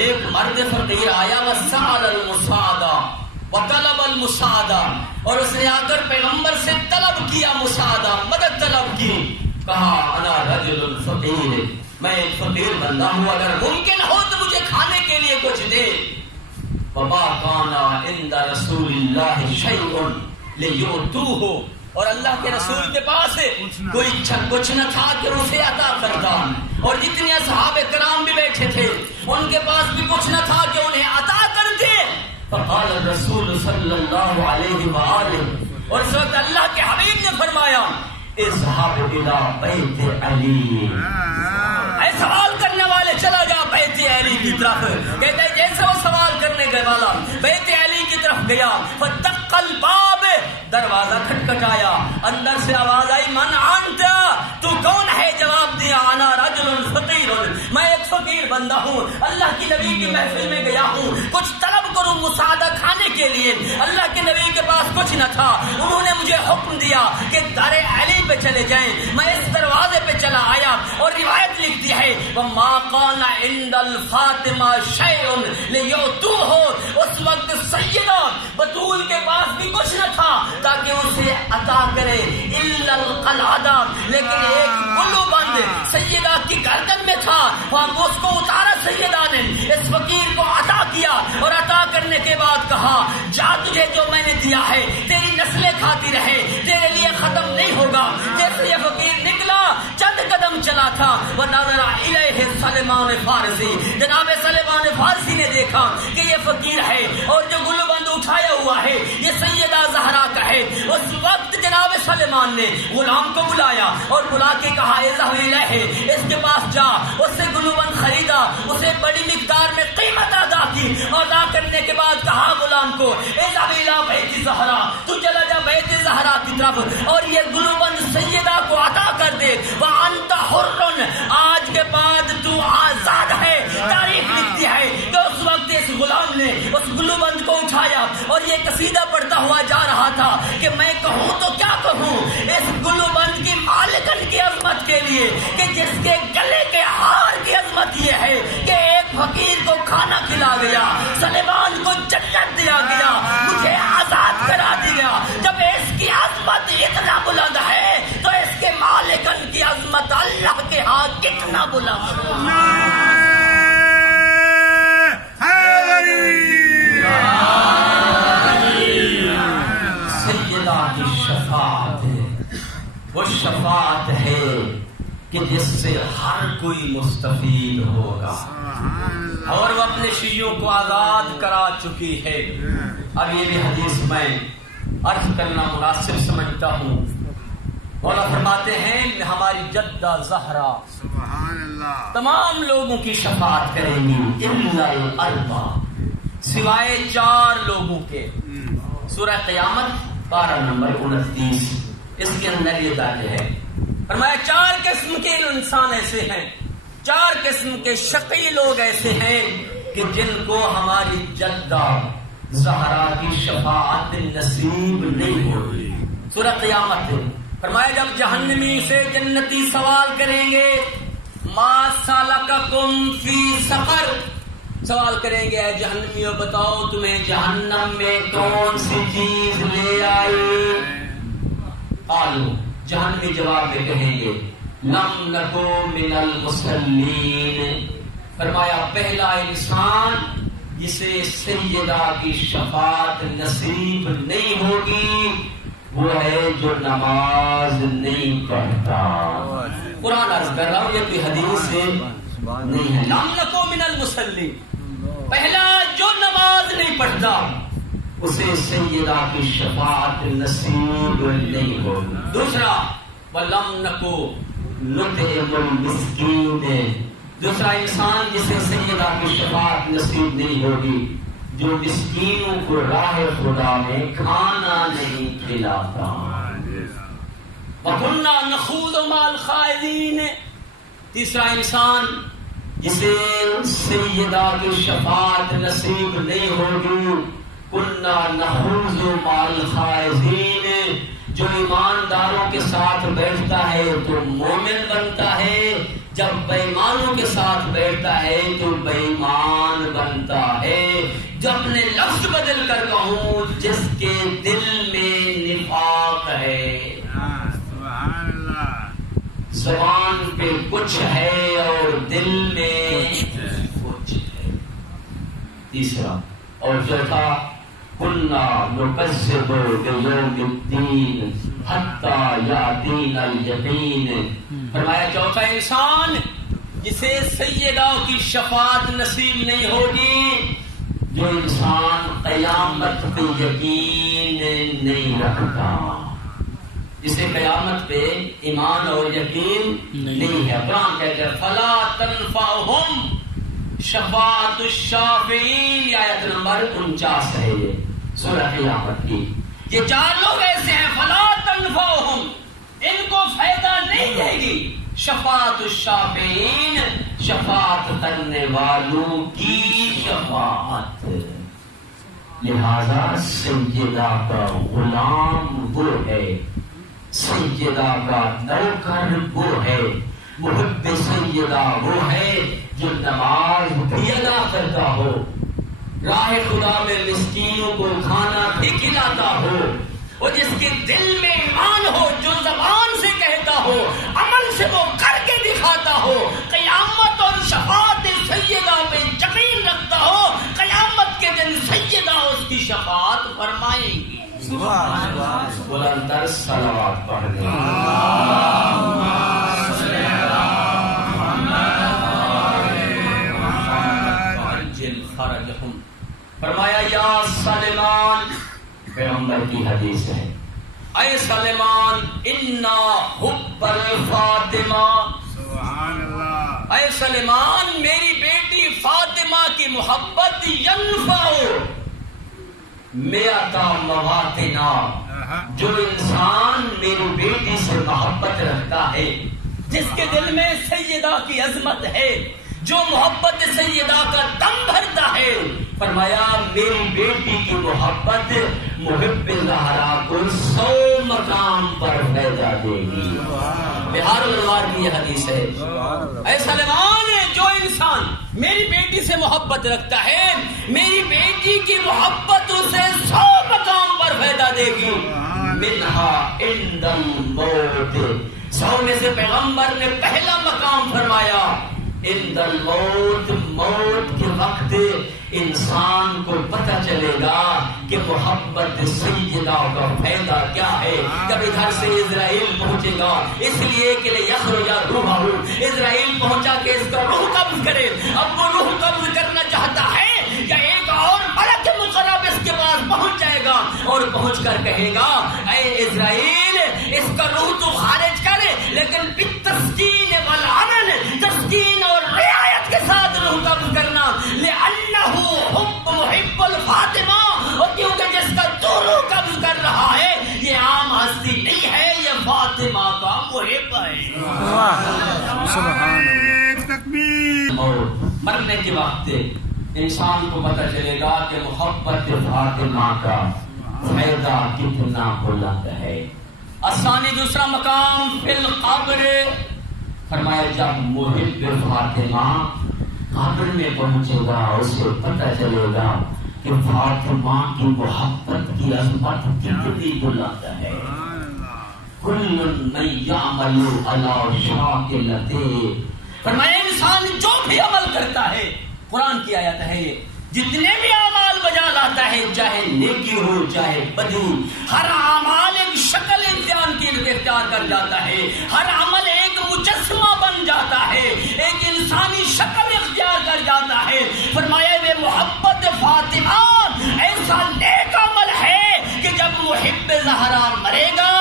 ایک مرد فقیر آیا، وسال المساعدہ وطلب المساعدہ، اور اس نے آ کر پیغمبر سے طلب کیا، مساعدہ مدد طلب کی، کہا انا رجل فقیر، میں ایک فقیر بندہ ہوں، اگر ممکن ہو تو مجھے کھانے کے لیے کچھ دے۔ وما کان عند رسول اللہ شیء لیؤتوہ، اور اللہ کے رسول کے پاس کوئی کچھ نہ تھا کہ اسے عطا کرتا، اور جتنے اصحاب کرام بھی بیٹھے تھے ان کے پاس بھی کچھ نہ تھا کہ انہیں عطا کرتے۔ فقال الرسول صلی اللہ علیہ وآلہ، اور اس وقت اللہ کے حبیب نے فرمایا اذهب الى بیت علی، اے سوال کرنے والے چلا جا بیت علی کی طرف۔ کہتے ہیں جیسے وہ سوال کرنے گئے والا بیت علی کی طرف گیا، فدق الباب، دروازہ کھٹکھٹایا، اندر سے آواز آئی من انت، تو کون ہے؟ جواب دیا انا رجل فقیر، میں ایک فقیر بندہ ہوں، اللہ کی نبی کی محفل میں گیا ہوں، کچھ طلب کروں مساعدہ کھانے کے لیے، اللہ کے نبی کے پاس کچھ نہ تھا، انہوں نے مجھے حکم دیا کہ در علی پہ چلے جائیں، میں اس دروازے پہ چلا آیا، اور روایت لکھتی ہے وما کان عند الفاطمہ شیء لیؤتوہ، اس وقت سیدہ بطول کے پاس بھی کچھ نہ تھا تاکہ اسے عطا کرے، الا القلعہ، لیکن ایک گلو بند سیدہ کی گردن میں تھا، وہاں اس کو اتارا سیدہ نے، اس فقیر کو عطا کیا، اور عطا کرنے کے بعد کہا جا تجھے جو میں نے دیا ہے تیری نسلیں کھاتی رہے، تیرے لیے ختم نہیں ہوگا۔ جیسے یہ فقیر نکلا چند قدم چلا تھا، ونظر الیہ سلمان فارسی، جناب سلمان فارسی نے دیکھا کہ یہ فقیر ہے اور جو گلو بند اٹھایا ہوا ہے یہ سیدہ زہرا کا ہے۔ اس وقت جناب سلمان نے غلام کو بلایا اور بلا کے کہا اذهب الیہ، اس کے پاس جا، اس سے گلو بند خریدا، اسے بڑی مقدار میں قیمت ادا کی، اور ادا کرنے کے بعد کہا غلام کو اذهب الی بیت زہرا، تو چلا جا بیت زہرا کی طرف اور یہ گلو بند سیدہ کو عطا کر دے، وانت حر، آج کے بعد تو آزاد ہے۔ تاریخ لکھتی ہے کہ اس وقت اس غلام نے اس گلو بند کو اٹھایا اور یہ قصیدہ پڑھتا ہوا جا رہا تھا کہ میں کہوں تو کیا کہوں اس گلو بند کی مالکن کی عظمت کے لیے، کہ جس کے گلے کے ہار کی عظمت یہ ہے کہ ایک فقیر کو کھانا کھلا گیا، سلیمان کو جنت دیا گیا، مجھے آزاد کرا دیا۔ جب اس کی عظمت اتنا بلند ہے تو اس کے مالکن کی عظمت اللہ کے ہاں کتنا بلند ہے۔ سیدہ کی شفاعت وہ شفاعت ہے کہ جس سے ہر کوئی مستفید ہوگا، اور وہ اپنے شیعوں کو آزاد کرا چکی ہے۔ اب یہ بھی حدیث میں عرض کرنا مناسب سمجھتا ہوں۔ مولا فرماتے ہیں ہماری جدہ زہرا تمام لوگوں کی شفاعت کریں گی، الا الاربع، سوائے 4 لوگوں کے۔ سورہ قیامت 12 نمبر 29، اس کے اندر یہ داخل ہے، فرمایا 4 قسم کے انسان ایسے ہیں، 4 قسم کے شقی لوگ ایسے ہیں کہ جن کو ہماری جدہ زہرا کی شفاعت نصیب نہیں ہوگی. سورہ قیامت ہے. فرمایا جب جہنمی سے جنتی سوال کریں گے ما سلککم فی سقر، سوال کریں گے اے جہنمیوں بتاؤ تمہیں جہنم میں کون سی چیز لے آئی؟ قالوا، جہنمی جواب میں کہیں گے لم نکو من المصلین. فرمایا پہلا انسان جسے سیدہ کی شفاعت نصیب نہیں ہوگی وہ ہے جو نماز نہیں پڑھتا. قرآن عرض کر رہا ہوں، یہ کوئی حدیث سے نہیں ہے. لم نکو من المصلین، پہلا جو نماز نہیں پڑھتا اسے سیدہ کی شفاعت نصیب نہیں ہوگی. دوسرا وَلَمْ نَكُ نُطْعِمُ الْمِسْكِينَ، دوسرا انسان جسے سیدہ کی شفاعت نصیب نہیں ہوگی جو مسکینوں کو راہ خدا میں کھانا نہیں کھلاتا. وَكُنَّا نَخُوضُ مَعَ الْخَائِضِينَ، تیسرا انسان جسے سیدہ کی شفاعت نصیب نہیں ہوگی کُنَّا نَخُوضُ مَعَ الْخَائِضِينَ، جو ایمانداروں کے ساتھ بیٹھتا ہے تو مومن بنتا ہے، جب بے ایمانوں کے ساتھ بیٹھتا ہے تو بے ایمان بنتا ہے. جو اپنے لفظ بدل کر کہوں جس کے دل میں نفاق ہے، زبان پہ کچھ ہے اور دل میں کچھ ہے. تیسرا اور چوتھا کُنَّا نُکَذِّبُ بِیَوْمِ الدِّینِ حَتَّى یَأْتِینَا الْیَقِینُ. فرمایا چوتھا انسان جسے سیدہ کی شفاعت نصیب نہیں ہوگی جو انسان قیامت پہ یقین نہیں رکھتا، جسے قیامت پہ ایمان اور یقین نہیں ہے. قرآن کہتے ہیں فَلَا تَنْفَعُهُمْ شفاعت الشافعین، یہ آیت نمبر 49 ہے یہ سورہ قیامت کی. یہ چار لوگ ایسے ہیں فَلَا تَنْفَعُهُمْ، ان کو فائدہ نہیں دے گی شفاعت الشافعین، شفاعت کرنے والوں کی شفاعت. لہذا سیدہ کا غلام وہ ہے، سیدہ کا نوکر وہ ہے، محب سیدہ وہ ہے جو نماز بھی ادا کرتا ہو، راہ خدا میں مسکینوں کو کھانا بھی کھلاتا ہو، اور جس کے دل میں ایمان ہو، جو زبان سے کہتا ہو عمل سے وہ کر کے دکھاتا ہو، قیامت اور شفاعت سیدہ پہ یقین رکھتا ہو، قیامت کے دن سیدہ اس کی شفاعت فرمائے گی. بلندر صلوات پڑھ دیں. فرمایا یا سلیمان، پیغمبر کی حدیث ہے، اے سلیمان انا حب الفاطمہ، سبحان اللہ، اے سلیمان میری بیٹی فاطمہ کی محبت ینفع میاتا مواتنا، جو انسان میری بیٹی سے محبت رکھتا ہے، جس کے دل میں سیدہ کی عظمت ہے، جو محبت سیدہ کا دم بھرتا ہے، فرمایا میری بیٹی کی محبت محب زہرا کو 100 مقام پر پیدا دے گی. بہار الانوار کی یہ حدیث ہے. اے سلیمان جو انسان میری بیٹی سے محبت رکھتا ہے، میری بیٹی کی محبت اسے 100 مقام پر پیدا دے گی. منہا عند الموت، 100 میں سے پیغمبر نے پہلا مقام فرمایا عند الموت، موت کے وقت انسان کو پتہ چلے گا کہ محبت سیدہ کا فائدہ کیا ہے. جب ادھر سے اسرائیل پہنچے گا، اس لیے کہ یخرج روحہ، اسرائیل پہنچا کہ اس کا روح قبض کرے. اب وہ روح قبض کرنا چاہتا ہے یا ایک اور ملک مقرب اس کے پاس پہنچ جائے گا اور پہنچ کر کہے گا اے اسرائیل اس کا روح تو خارج کرے، لیکن بالتسکین والعمل، تسکین اور رعایت کے ساتھ روح قبض کرنا. لأنہ حب محب الفاطمہ، اور کیونکہ جس کا تو روح قبض کر رہا ہے یہ عام ہستی نہیں ہے، یہ فاطمہ کا محب ہے. سبحان اللہ، تکبیر. اور مرنے کے وقت انسان کو پتہ چلے گا کہ محبت فاطمہ کا فائدہ کتنا بلند ہے. آسانی دوسرا مقام فی القبر، فرمایا جب محب فاطمہ قبر میں پہنچے گا اسے پتہ چلے گا کہ فاطمہ کی محبت کی عظمت کتنی بلند ہے. کل من یعمل علی شاکلتہ، فرمایا انسان جو بھی عمل کرتا ہے، قرآن کی آیت ہے یہ، جتنے بھی اعمال بجا لاتا ہے، چاہے نیکی ہو چاہے بدی، ہر اعمال ایک شکل اختیار کر جاتا ہے، ہر عمل ایک مجسمہ بن جاتا ہے، ایک انسانی شکل اختیار کر جاتا ہے. فرمایا یہ محبت فاطمہ ایسا نیک عمل ہے کہ جب محب زہرا مرے گا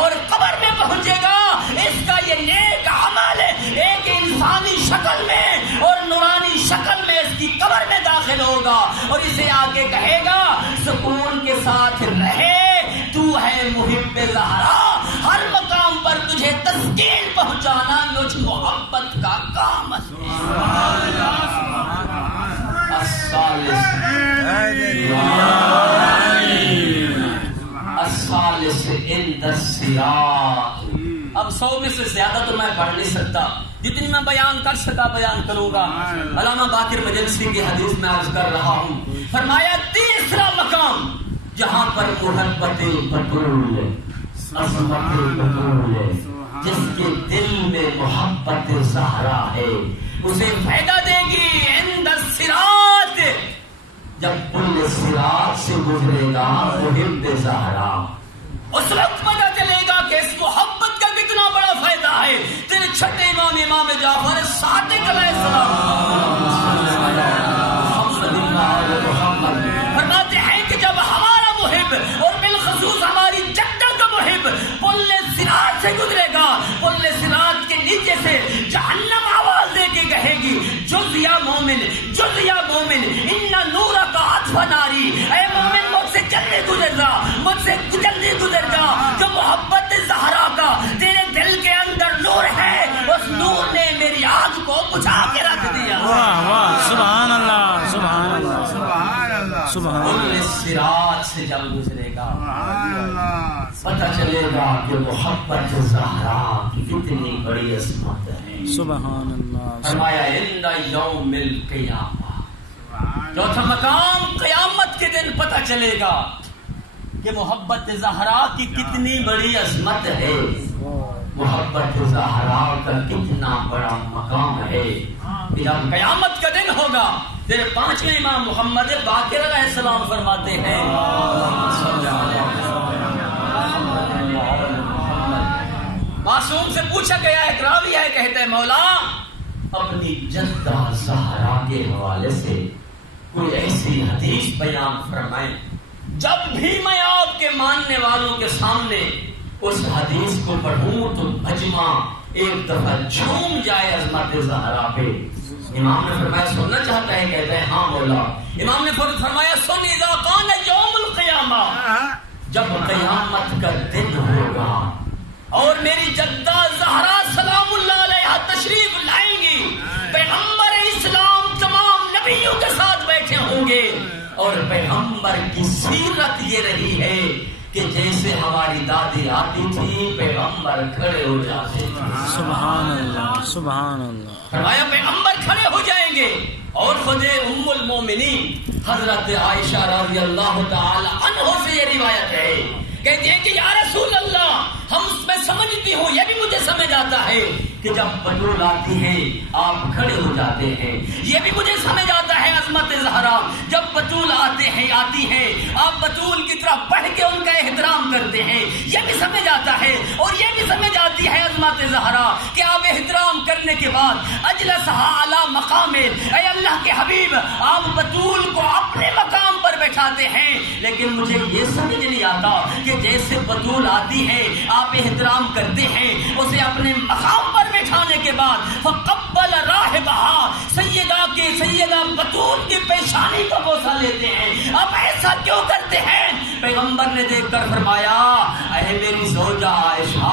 اور قبر میں پہنچے گا، اس کا یہ نیک عمل ایک انسانی شکل میں اور نورانی شکل میں اس کی قبر میں داخل ہوگا اور اسے آگے کہے گا سکون کے ساتھ رہے، تو ہے محب زہرا، ہر مقام پر تجھے تسکین پہنچانا مجھ محبت کا کام ہے. الثالث عند الصراط. اب 100 میں سے زیادہ تو میں پڑھ نہیں سکتا، جتنی میں بیان کر سکا بیان کروں گا. علامہ باقر مجلسی کی حدیث میں عرض کر رہا ہوں. فرمایا تیسرا مقام جہاں پر محبت بطول، عظمت بطول، جس کے دل میں محبت زہرا ہے اسے فائدہ دے گی عند الصراط. جب پل صراط سے گزرے گا محب زہرا، اس وقت پتہ چلے گا کہ اس محبت کا کتنا بڑا فائدہ ہے. تیرے چھٹے امام جعفر صادق علیہ السلام فرماتے ہیں کہ جب ہمارا محب اور بالخصوص ہماری جدہ کا محب پل صراط سے گزرے گا، پل صراط کے نیچے سے جہنم آواز دے کے کہے گی جز یا مومن، جز یا مومن، ان نور کا عطف ناری، اے مومن مجھ سے جلدی گزر جا، مجھ سے جلدی گزر جا. جو محبت زہرا کا تیرے دل کے اندر نور ہے، اس نور نے میری آگ کو بجھا کے رکھ دیا. واہ واہ، سبحان اللہ، سبحان اللہ، سبحان اللہ، سبحان اللہ. صراط سے جب گزرے گا پتہ چلے گا کہ محبت زہرا کی کتنی بڑی عظمت ہے. سبحان اللہ. فرمایا عند یوم القیامہ، چوتھا مقام قیامت کے دن پتہ چلے گا کہ محبت زہرا کی کتنی بڑی عظمت ہے، محبت زہرا کا کتنا بڑا مقام ہے. جب قیامت کا دن ہوگا، پھر 5ویں امام محمد باقر علیہ السلام فرماتے ہیں معصوم سے پوچھا گیا، ایک راوی ہے کہتے ہیں مولا اپنی جدہ زہرا کے حوالے سے کوئی ایسی حدیث بیان فرمائیں جب بھی میں آپ کے ماننے والوں کے سامنے اس حدیث کو پڑھوں تو مجمع ایک دفعہ جھوم جائے عظمت زہرا پہ. امام نے فرمایا سننا چاہتا ہے؟ کہتے ہیں ہاں مولا. امام نے فرمایا سن اذا کان یوم القیامہ، جب قیامت کا دن ہوگا اور میری جدہ زہرا سلام اللہ علیہا تشریف لائیں گی، پیغمبر اسلام تمام نبیوں کے ساتھ بیٹھے ہوں گے اور پیغمبر کی سیرت یہ رہی ہے کہ جیسے ہماری دادی آتی تھی پیغمبر کھڑے ہو جاتے تھے. سبحان اللہ، سبحان اللہ. فرمایا پیغمبر کھڑے ہو جائیں گے اور خود ام المومنین حضرت عائشہ رضی اللہ تعالی عنہ سے یہ روایت ہے، کہتی ہے کہ یا رسول اللہ میں سمجھتی ہوں، یہ بھی مجھے سمجھ آتا ہے کہ جب بطول آتی ہے آپ کھڑے ہو جاتے ہیں، یہ بھی مجھے سمجھ آتا ہے عظمت زہرا جب بطول آتے ہیں آتی ہے آپ بطول کی طرف بڑھ کے ان کا احترام کرتے ہیں، یہ بھی سمجھ آتا ہے. اور یہ بھی سمجھ آتی ہے عظمت زہرا کہ آپ احترام کرنے کے بعد اجلسہا علی مقام، اے اللہ کے حبیب آپ بطول کو اپنے مقام پر بیٹھاتے ہیں. لیکن مجھے یہ سمجھ نہیں آتا کہ جیسے بطول آتی ہے آپ احترام کرتے ہیں، اسے اپنے مقام پر بٹھانے کے بعد فقبل راہبہا، سیدہ بطول کی پیشانی کو بوسہ لیتے ہیں. اب ایسا کیوں کرتے ہیں؟ پیغمبر نے دیکھ کر فرمایا اے میری زوجہ عائشہ،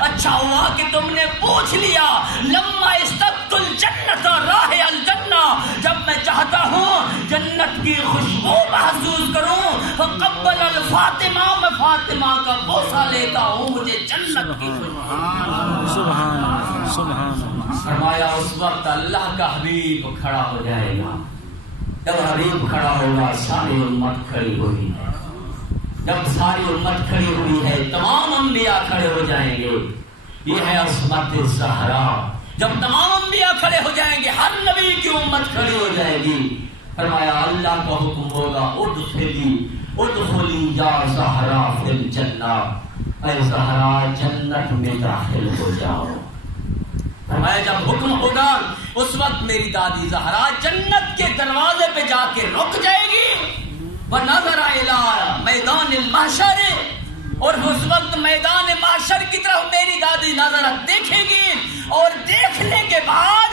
اچھا ہوا کہ تم نے پوچھ لیا. لما استقت الجنت راہ الجنہ، جب میں چاہتا ہوں جنت کی خوشبو محسوس کروں. فقبل الفاطمہ، میں فاطمہ کا بوسہ لیتا ہوں، مجھے جنت کی خوشبو. سبحان اللہ. فرمایا اس وقت اللہ کا حبیب کھڑا ہو جائے گا. جب حبیب کھڑا ہوگا ساری امت کھڑی ہوئی ہے. جب ساری امت کھڑی ہوئی ہے تمام انبیاء کھڑے ہو جائیں گے. یہ ہے عصمت زہرا. جب تمام انبیاء کھڑے ہو جائیں گے ہر نبی کی امت کھڑی ہو جائے گی. فرمایا اللہ کا حکم ہوگا ادخلی یا زہرا فی الجنہ، اے زہرا جنت میں داخل ہو جاؤ. فرمایا جب حکم ہوگا اس وقت میری دادی زہرا جنت کے دروازے پہ جا کے رک جائے گی. وَنَظَرَ إِلَىٰ میدان المحشر، اور اس وقت میدان محشر کی طرف میری دادی نظرت دیکھے گی، اور دیکھنے کے بعد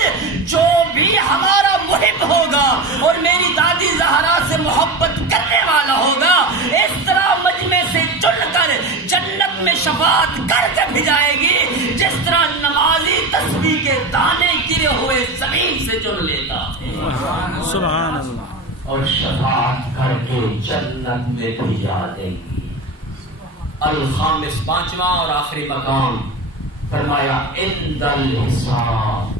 جو بھی ہمارا محب ہوگا اور میری دادی زہرا سے محبت کرنے والا ہوگا اس طرح مجمع سے چن کر جنت میں شفاعت کر کے بھجائے گی جس طرح نمازی تسبیح کے دانے گرے ہوئے زمین سے چن لیتا ہے. سبحان اللہ. اور شفاعت کر کے جنت میں بھجا دے گی. الخامس، پانچواں اور آخری مقام، فرمایا عند الحساب.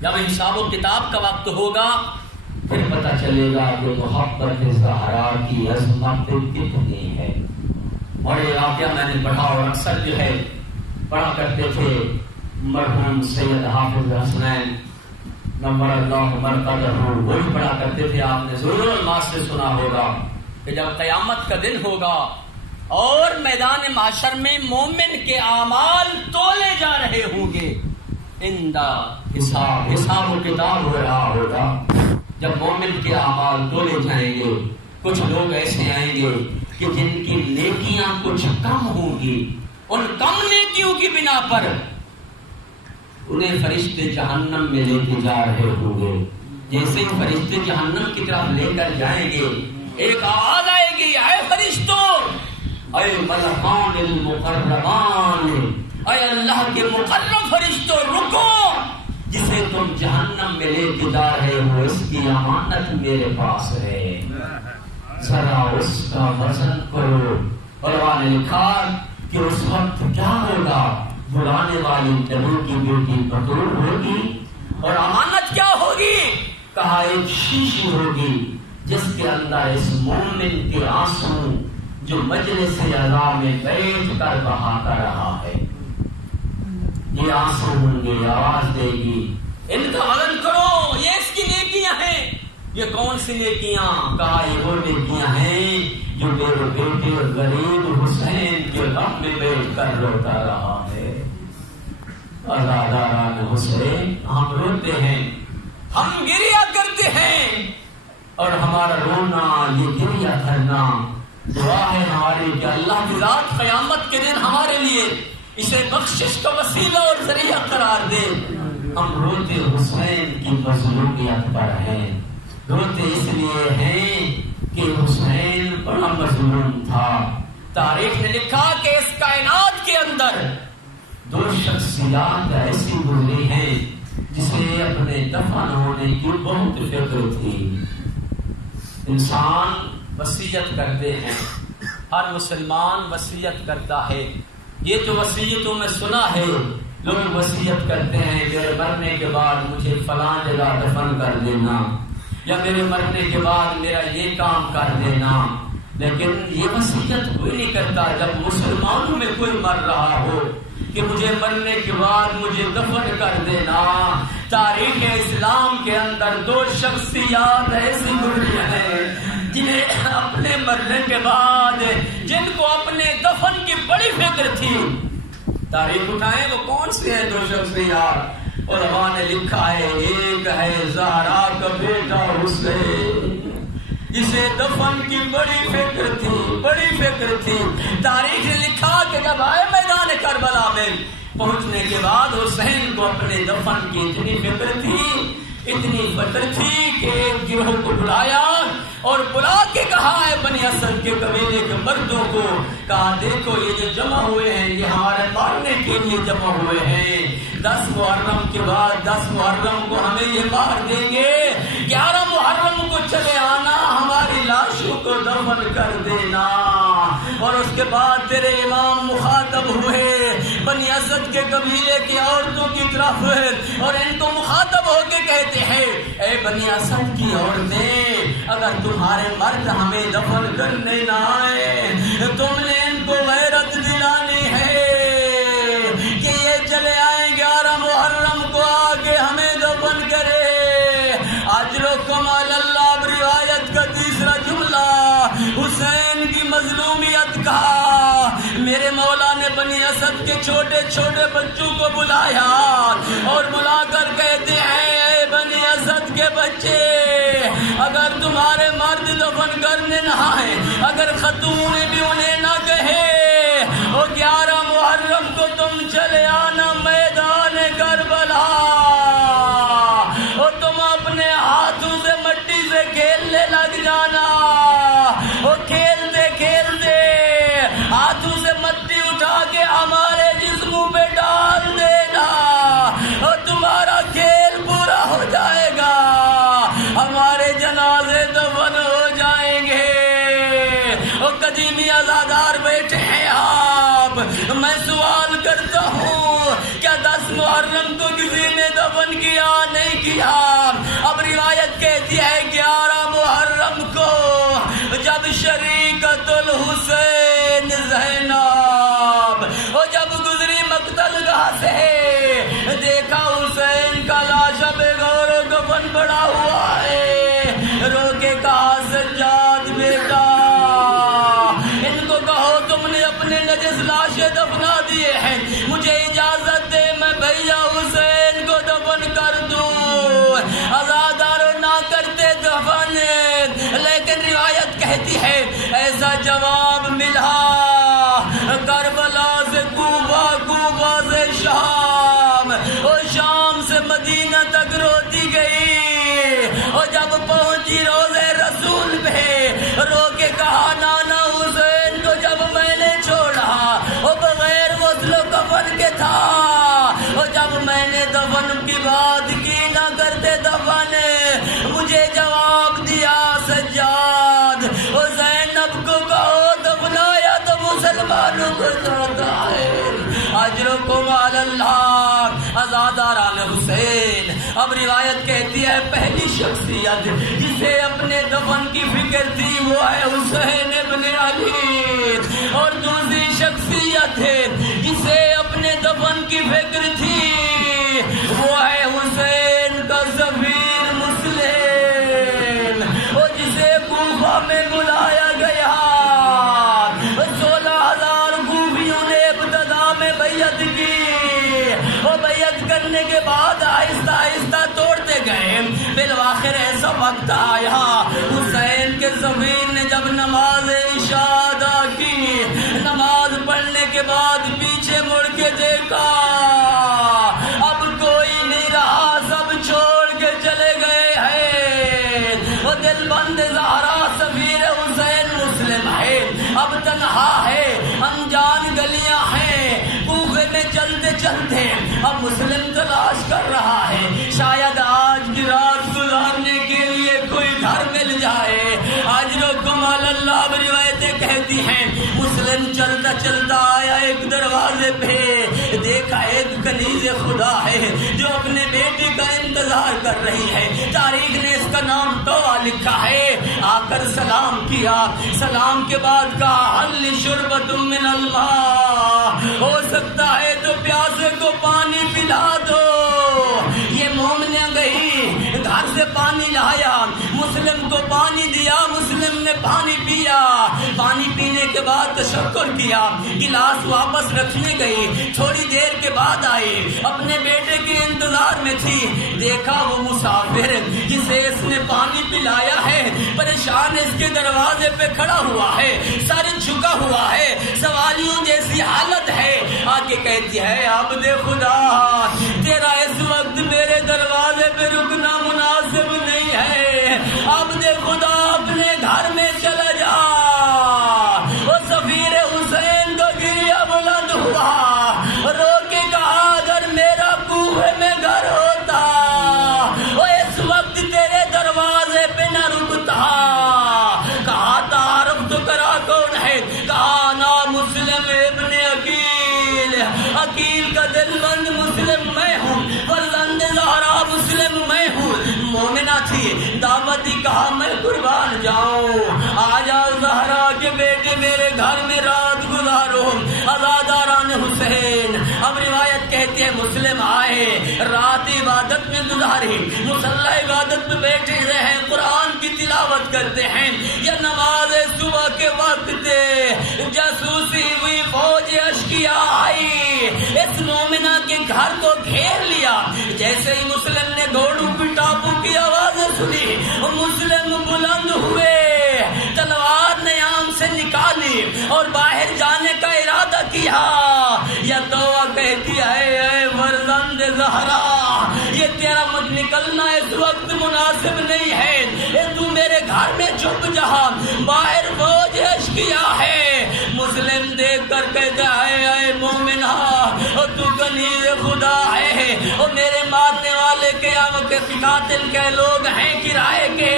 جب حساب و کتاب کا وقت ہوگا پھر پتہ چلے گا کہ محبت زہرا کی عظمت کتنی ہے. اور یہ واقعہ میں نے پڑھا اور اکثر جو ہے پڑھا کرتے تھے مرحوم سید حافظ حسنین نور اللہ مرقدہ، وہی پڑھا کرتے تھے. آپ نے ضرور الماس سے سنا ہوگا کہ جب قیامت کا دن ہوگا اور میدان معاشر میں مومن کے اعمال تولے جا رہے ہوں گے، حساب و کتاب ہو رہا ہوگا. جب مومن کے اعمال تولے جائیں گے کچھ لوگ ایسے آئیں گے کہ جن کی نیکیاں کچھ کم ہوں گی، ان کم نیکیوں کی بنا پر انہیں فرشتے جہنم میں لے کے جا رہے ہوں گے. جیسے ہی فرشتے جہنم کی طرف لے کر جائیں گے ایک آواز آئے گی، اے فرشتوں، اے ملکان المقربان، اے اللہ کے مقرب فرشتوں رکو، جسے تم جہنم میں لے کے جا رہے ہو اس کی امانت میرے پاس ہے، ذرا اس کا وزن کرو. علماء نے لکھا کہ اس وقت کیا ہوگا، بلانے والی نبی کی بیٹی بطول ہوگی اور امانت کیا ہوگی، کہا ایک شیشی ہوگی جس کے اندر اس مومن کے آنسو جو مجلس اعلیٰ میں بیٹھ کر بہاتا رہا ہے، یہ آنسو ہوں گے. آواز دے گی ان کا وزن کرو، یہ اس کی نیکیاں ہیں. یہ کون سی نیکیاں، کہا یہ وہ نیکیاں ہیں جو میرے بیٹے غریب حسین کے غم میں بیٹھ کر روتا رہا ہے. ازاداران حسین، ہم روتے ہیں، ہم گریا کرتے ہیں، اور ہمارا رونا یہ گریا کرنا دعا ہے ہماری کہ اللہ کی ذات قیامت کے دن ہمارے لیے اسے بخشش کا وسیلہ اور ذریعہ قرار دے. ہم روتے حسین کی مظلومیت پر ہیں، روتے اس لیے ہیں کہ حسین بڑا مظلوم تھا. تاریخ نے لکھا کہ اس کائنات کے اندر دو شخصیات ایسی گزری ہیں جسے اپنے دفن ہونے کی بہت فکر تھی. انسان وصیت کرتے ہیں، ہر مسلمان وصیت کرتا ہے. یہ جو وصیتوں میں سنا ہے لوگ وصیت کرتے ہیں میرے مرنے کے بعد مجھے فلاں جگہ دفن کر دینا، یا میرے مرنے کے بعد میرا یہ کام کر دینا، لیکن یہ وصیت کوئی نہیں کرتا جب مسلمانوں میں کوئی مر رہا ہو کہ مجھے مرنے کے بعد مجھے دفن کر دینا. تاریخ اسلام کے اندر دو شخصیات ایسی گزری ہیں جنہیں اپنے مرنے کے بعد، جن کو اپنے دفن کی بڑی فکر تھی. تاریخ اٹھائیں وہ کون سے ہیں دو شخصیات؟ علماء نے لکھا ہے ایک ہے زہرا کا بیٹا حسین، جسے دفن کی بڑی فکر تھی. تاریخ نے لکھا کہ جب آئے میدان کربلا میں پہنچنے کے بعد حسین کو اپنے دفن کی اتنی فکر تھی کہ ایک گروہ کو بلایا اور بلا کے کہا ہے بنی اسد کے قبیلے کے مردوں کو، کہا دیکھو یہ جو جمع ہوئے ہیں یہ ہمارے مارنے کے لیے جمع ہوئے ہیں. 10 محرم کے بعد 10 محرم کو ہمیں یہ مار دیں گے، 11 محرم کو چلے آنا ہماری لاشوں کو دفن کر دینا. اور اس کے بعد تیرے امام مخاطب ہوئے بنی اسد کے قبیلے کی عورتوں کی طرف اور ان کو مخاطب ہو کے کہتے ہیں اے بنی اسد کی عورتیں اگر تمہارے مرد ہمیں دفن کرنے نہ آئے تم نے ان کو غیرت دلانی ہے کہ یہ چلے آئیں 11 محرم کو آگے ہمیں دفن کرے. اجرکم علی اللہ. روایت کا تیسرا جملہ حسین کی مظلومیت کا. میرے مولا نے بنی اسد کے چھوٹے چھوٹے بچوں کو بلایا اور بلا کر کہتے ہیں اے بنی اسد کے بچے اگر تمہارے مرد دفن کرنے نہ آئے اگر خاتون بھی انہیں نہ کہے وہ 11 محرم کو تم چلے آنا میدان کربلا اور تم اپنے ہاتھوں سے مٹی سے کھیلنے لگ جانا. وہ کھیلتے کھیلتے ہاتھوں سے مٹی اٹھا کے ہمارے جسموں پہ ڈال دینا اور تمہارا کھیل پورا ہو جائے گا. ہمارے جنازے دفن ہو جائیں گے. اور قدیمی ازادار بیٹھے ہیں آپ. میں سوال کرتا ہوں کیا 10 محرم کو کسی نے دفن کیا؟ نہیں کیا. اب روایت کہتی ہے 11 محرم کو جب شریکت الحسین زینب وہ جب گزری مقتل گاہ سے دیکھا حسین کا لاش بے غور و کفن پڑا ہوا ہے. رو کے کہا سجاد بیٹا ان کو کہو تم نے اپنے نجس لاشیں دفنا دیے ہیں مجھے اجازت دے میں بھیا حسین کو دفن کر دوں. آزاداروں نہ کرتے دفن لیکن روایت کہتی ہے ایسا جواب ملا کربلا سے کوفہ کوفہ سے شام اور شام سے مدینہ تک روتی گئی اور جب پہنچی روضے رسول پہ رو کے کہا نانا حسین کو جب میں نے چھوڑا وہ بغیر غسل و کفن کے تھا اور جب میں نے دفن کی بات کی نہ کرتے دفن مجھے جواب دیا سجاد اور زینب کو کہو دفنایا تو مسلمانوں کو جاتا ہے. اجرکم علی اللہ. آزاداران حسین. اب روایت کہتی ہے پہلی شخصیت جسے اپنے دفن کی فکر تھی وہ ہے حسین ابن علی اور دوسری شخصیت ہے جسے اپنے دفن کی فکر تھی وہ ہے حسین کا سفیر مسلم اور جسے کوفہ میں بلایا گیا. 16,000 کوفیوں نے ابتدا میں بیعت کی اور بیعت کرنے کے بعد آہستہ آہستہ توڑتے گئے. بالآخر ایسا وقت آیا حسین کے سفیر نے جب نماز عشاء ادا کی نماز پڑھنے کے بعد پیچھے مڑ کے دیکھا اب کوئی نہیں رہا سب چھوڑ کے چلے گئے ہیں. وہ دل بند زہرا سفیر حسین مسلم ہے اب تنہا ہے انجان گلیاں ہیں کوفے میں چلتے چلتے اب مسلم تلاش کر رہا ہے شاید آج کی رات گزارنے کے لیے کوئی گھر مل جائے. اجرکم علی اللہ. روایتیں کہتی ہیں مسلم چلتا چلتا آیا ایک دروازے پہ دیکھا ایک کنیز خدا ہے جو اپنے بیٹے کا انتظار کر رہی ہے. تاریخ نے اس کا نام توبہ لکھا ہے. آ کر سلام کیا سلام کے بعد کہا حل شربت من الماء ہو سکتا ہے تو پیاسے کو پانی پلا دو. یہ مومنہ گئی گھر سے پانی لایا مسلم کو پانی دیا مسلم نے پانی پیا. پانی پینے کے بعد تشکر کیا گلاس واپس رکھنے گئی. تھوڑی دیر کے بعد آئی اپنے بیٹے کے انتظار میں تھی دیکھا وہ مسافر جسے اس نے پانی پلایا ہے پریشان اس کے دروازے پہ کھڑا ہوا ہے سر جھکا ہوا ہے سوالیوں جیسی حالت ہے. آگے کہتی ہے عبد خدا تیرا اس وقت میرے دروازے پہ رکنا مناسب نہیں ہے. عبد خدا اپنے گھر میں چلا جا. وہ سفیر حسین کو گریا بلند ہوا رو کے کہا اگر میرا کوفے میں گھر ہوتا وہ اس وقت تیرے دروازے پہ نہ رکتا گھر میں رات گزارو عزاداران حسین. اب روایت کہتی ہے مسلم آئے, رات عبادت میں گزاری, مصلی عبادت میں بیٹھے رہے, قرآن کی تلاوت کرتے ہیں. یا نماز صبح کے وقت جاسوسی ہوئی فوج اشکیا آئی, اس مومنہ کے گھر کو گھیر لیا. جیسے ہی مسلم نے گھوڑوں کی ٹاپو کی آوازیں سنی, مسلم بلند ہوئے, تلوار نیام سے نکالی اور باہر جانے کا ارادہ کیا. یا دعا کہتی ہے اے فرزند زہرا, یہ تیرا مجھ نکلنا اس وقت مناسب نہیں ہے, تو میرے گھر میں چھپ جا, باہر فوج اشکیا ہے. مسلم دیکھ کر کہتا ہے اے مومنہ, تو کنیز خدا ہے, اور میرے مارنے والے قاتل کے لوگ ہیں کرائے کے.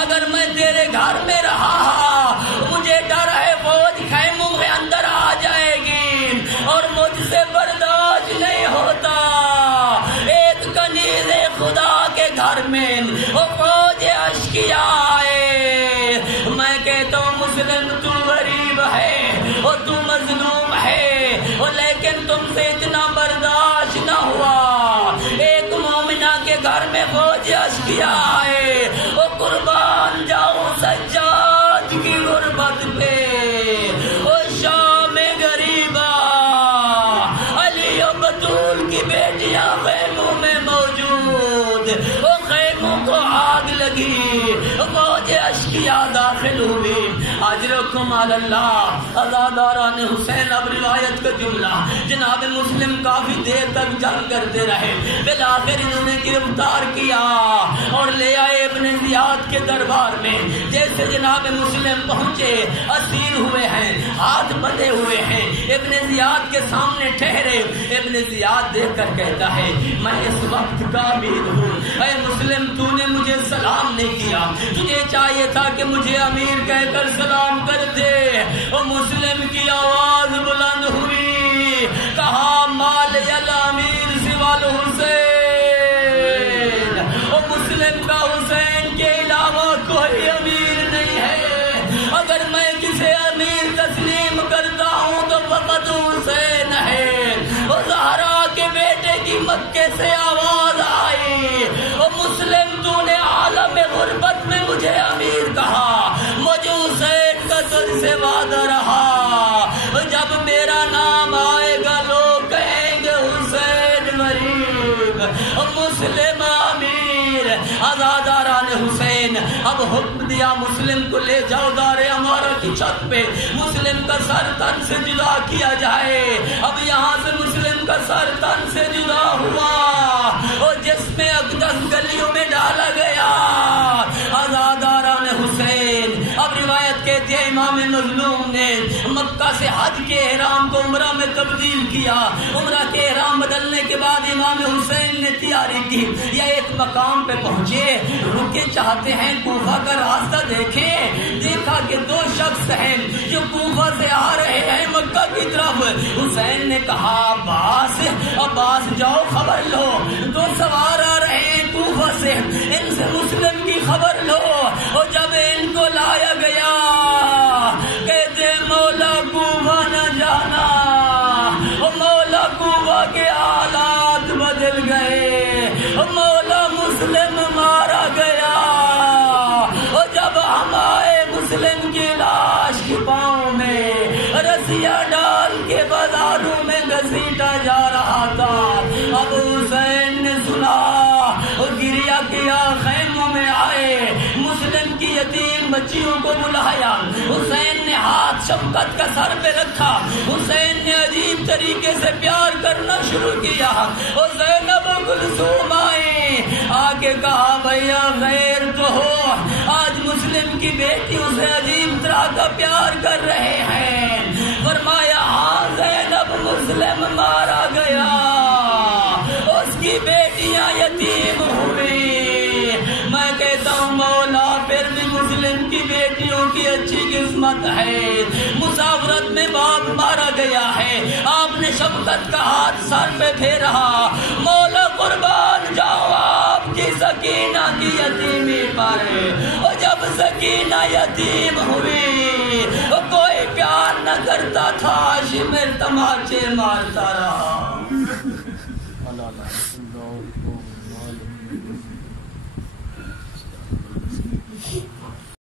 اگر میں تیرے گھر میں رہا, مجھے ڈر ہے فوج خیموں میں اندر آ جائے گی اور مجھ سے برداشت نہیں ہوتا. ایک کنیز خدا کے گھر میں وہ فوج اشکیا آئے. میں کہتا ہوں مسلم تو غریب ہے اور تو مظلوم ہے, لیکن تم سے اتنا برداشت نہ ہوا. ایک مومنہ کے گھر میں فوج اشکیا آئے, وہ قربان جاؤ سجاد کی غربت پہ. وہ شام غریبا, علی و بطول کی بیٹیاں خیموں میں موجود, وہ خیموں کو آگ لگی, فوج اشکیا داخل ہوئی. اجرکم علی اللہ عزاداران حسین. اب روایت کا جملہ, جناب مسلم کافی دیر تک جنگ کرتے رہے, بالآخر انہوں نے گرفتار کیا اور لے آئے ابن زیاد کے دربار میں. جیسے جناب مسلم پہنچے, اسیر ہوئے ہیں, ہاتھ بندھے ہوئے ہیں, ابن زیاد کے سامنے ٹھہرے. ابن زیاد دیکھ کر کہتا ہے میں اس وقت کا امیر ہوں. اے مسلم, تو نے مجھے سلام نہیں کیا, تجھے چاہیے تھا کہ مجھے امیر کہہ کر سلام کر دے. اور مسلم کی آواز بلند ہوئی, کہا مال الامیر سوى الحسین. اور مسلم کا حسین کے علاوہ کوئی امیر نہیں ہے. اگر میں کسی امیر تسلیم کرتا ہوں تو فقط حسین ہے. اور زہرا کے بیٹے کی مکے سے آواز آئی, اور مسلم تو نے عالم غربت میں مجھے امیر کہا, مجھے حسین کا تجھ سے وعدہ رہا, جب میرا نام آئے گا لوگ کہیں گے حسین غریب, مسلم امیر. عزاداران حسین اب حکم دیا مسلم کو لے جاؤ دار امارہ کی چھت پہ, مسلم کا سر تن سے جدا کیا جائے. اب یہاں سے مسلم کا سر تن سے جدا ہوا اور جس میں اقدس گلیوں میں ڈالا گیا. عزاداران حسین. اب روایت کہتی ہے امام مظلوم نے مکہ سے حج کے احرام کو عمرہ میں تبدیل کیا. عمرہ کے احرام بدلنے کے بعد امام حسین نے تیاری کی. یا ایک مقام پہ پہنچے, رکے, چاہتے ہیں کوفہ کا راستہ دیکھیں. دیکھا کہ دو شخص ہیں جو کوفہ سے آ رہے ہیں مکہ کی طرف. حسین نے کہا عباس جاؤ خبر لو, دو سوار آ رہے ہیں کوفہ سے, ان سے مسلم کی خبر لو. اور جب ان کو لایا گیا کہتے مولا کوفہ نہ جانا, مولا کوفہ کے حالات بدل گئے, مولا مسلم مارا گیا. اور جب ہم آئے مسلم کی لاش کی پاؤں میں رسیاں ڈال کے بازاروں میں گھسیٹا جا رہا تھا. اب حسین نے سنا اور گریا کیا, خیموں میں آئے, مسلم کی یتیم بچیوں کو بلایا. حسین نے ہاتھ شفقت کا سر پہ رکھا, حسین نے عجیب طریقے سے پیار کرنا شروع کیا. اور زینب و کلثوم آئے, آ کے کہا بھیا خیر تو ہو, آج مسلم کی بیٹی اسے عجیب طرح کا پیار کر رہے ہیں. فرمایا ہاں زینب مسلم مارا گیا, اس کی بیٹیاں یتیم ہوئی. میں کہتا ہوں مولا پھر بھی مسلم کی بیٹیوں کی اچھی قسمت ہے. مسافرت میں باپ مارا گیا ہے, آپ نے شفقت کا ہاتھ سر پہ پھیرا. مولا قربان جاؤ آپ کی سکینہ کی یتیمی پر. اور جب سکینہ یتیم ہوئی کوئی پیار کرتا تھا عاشق میں تماچے مارتا رہا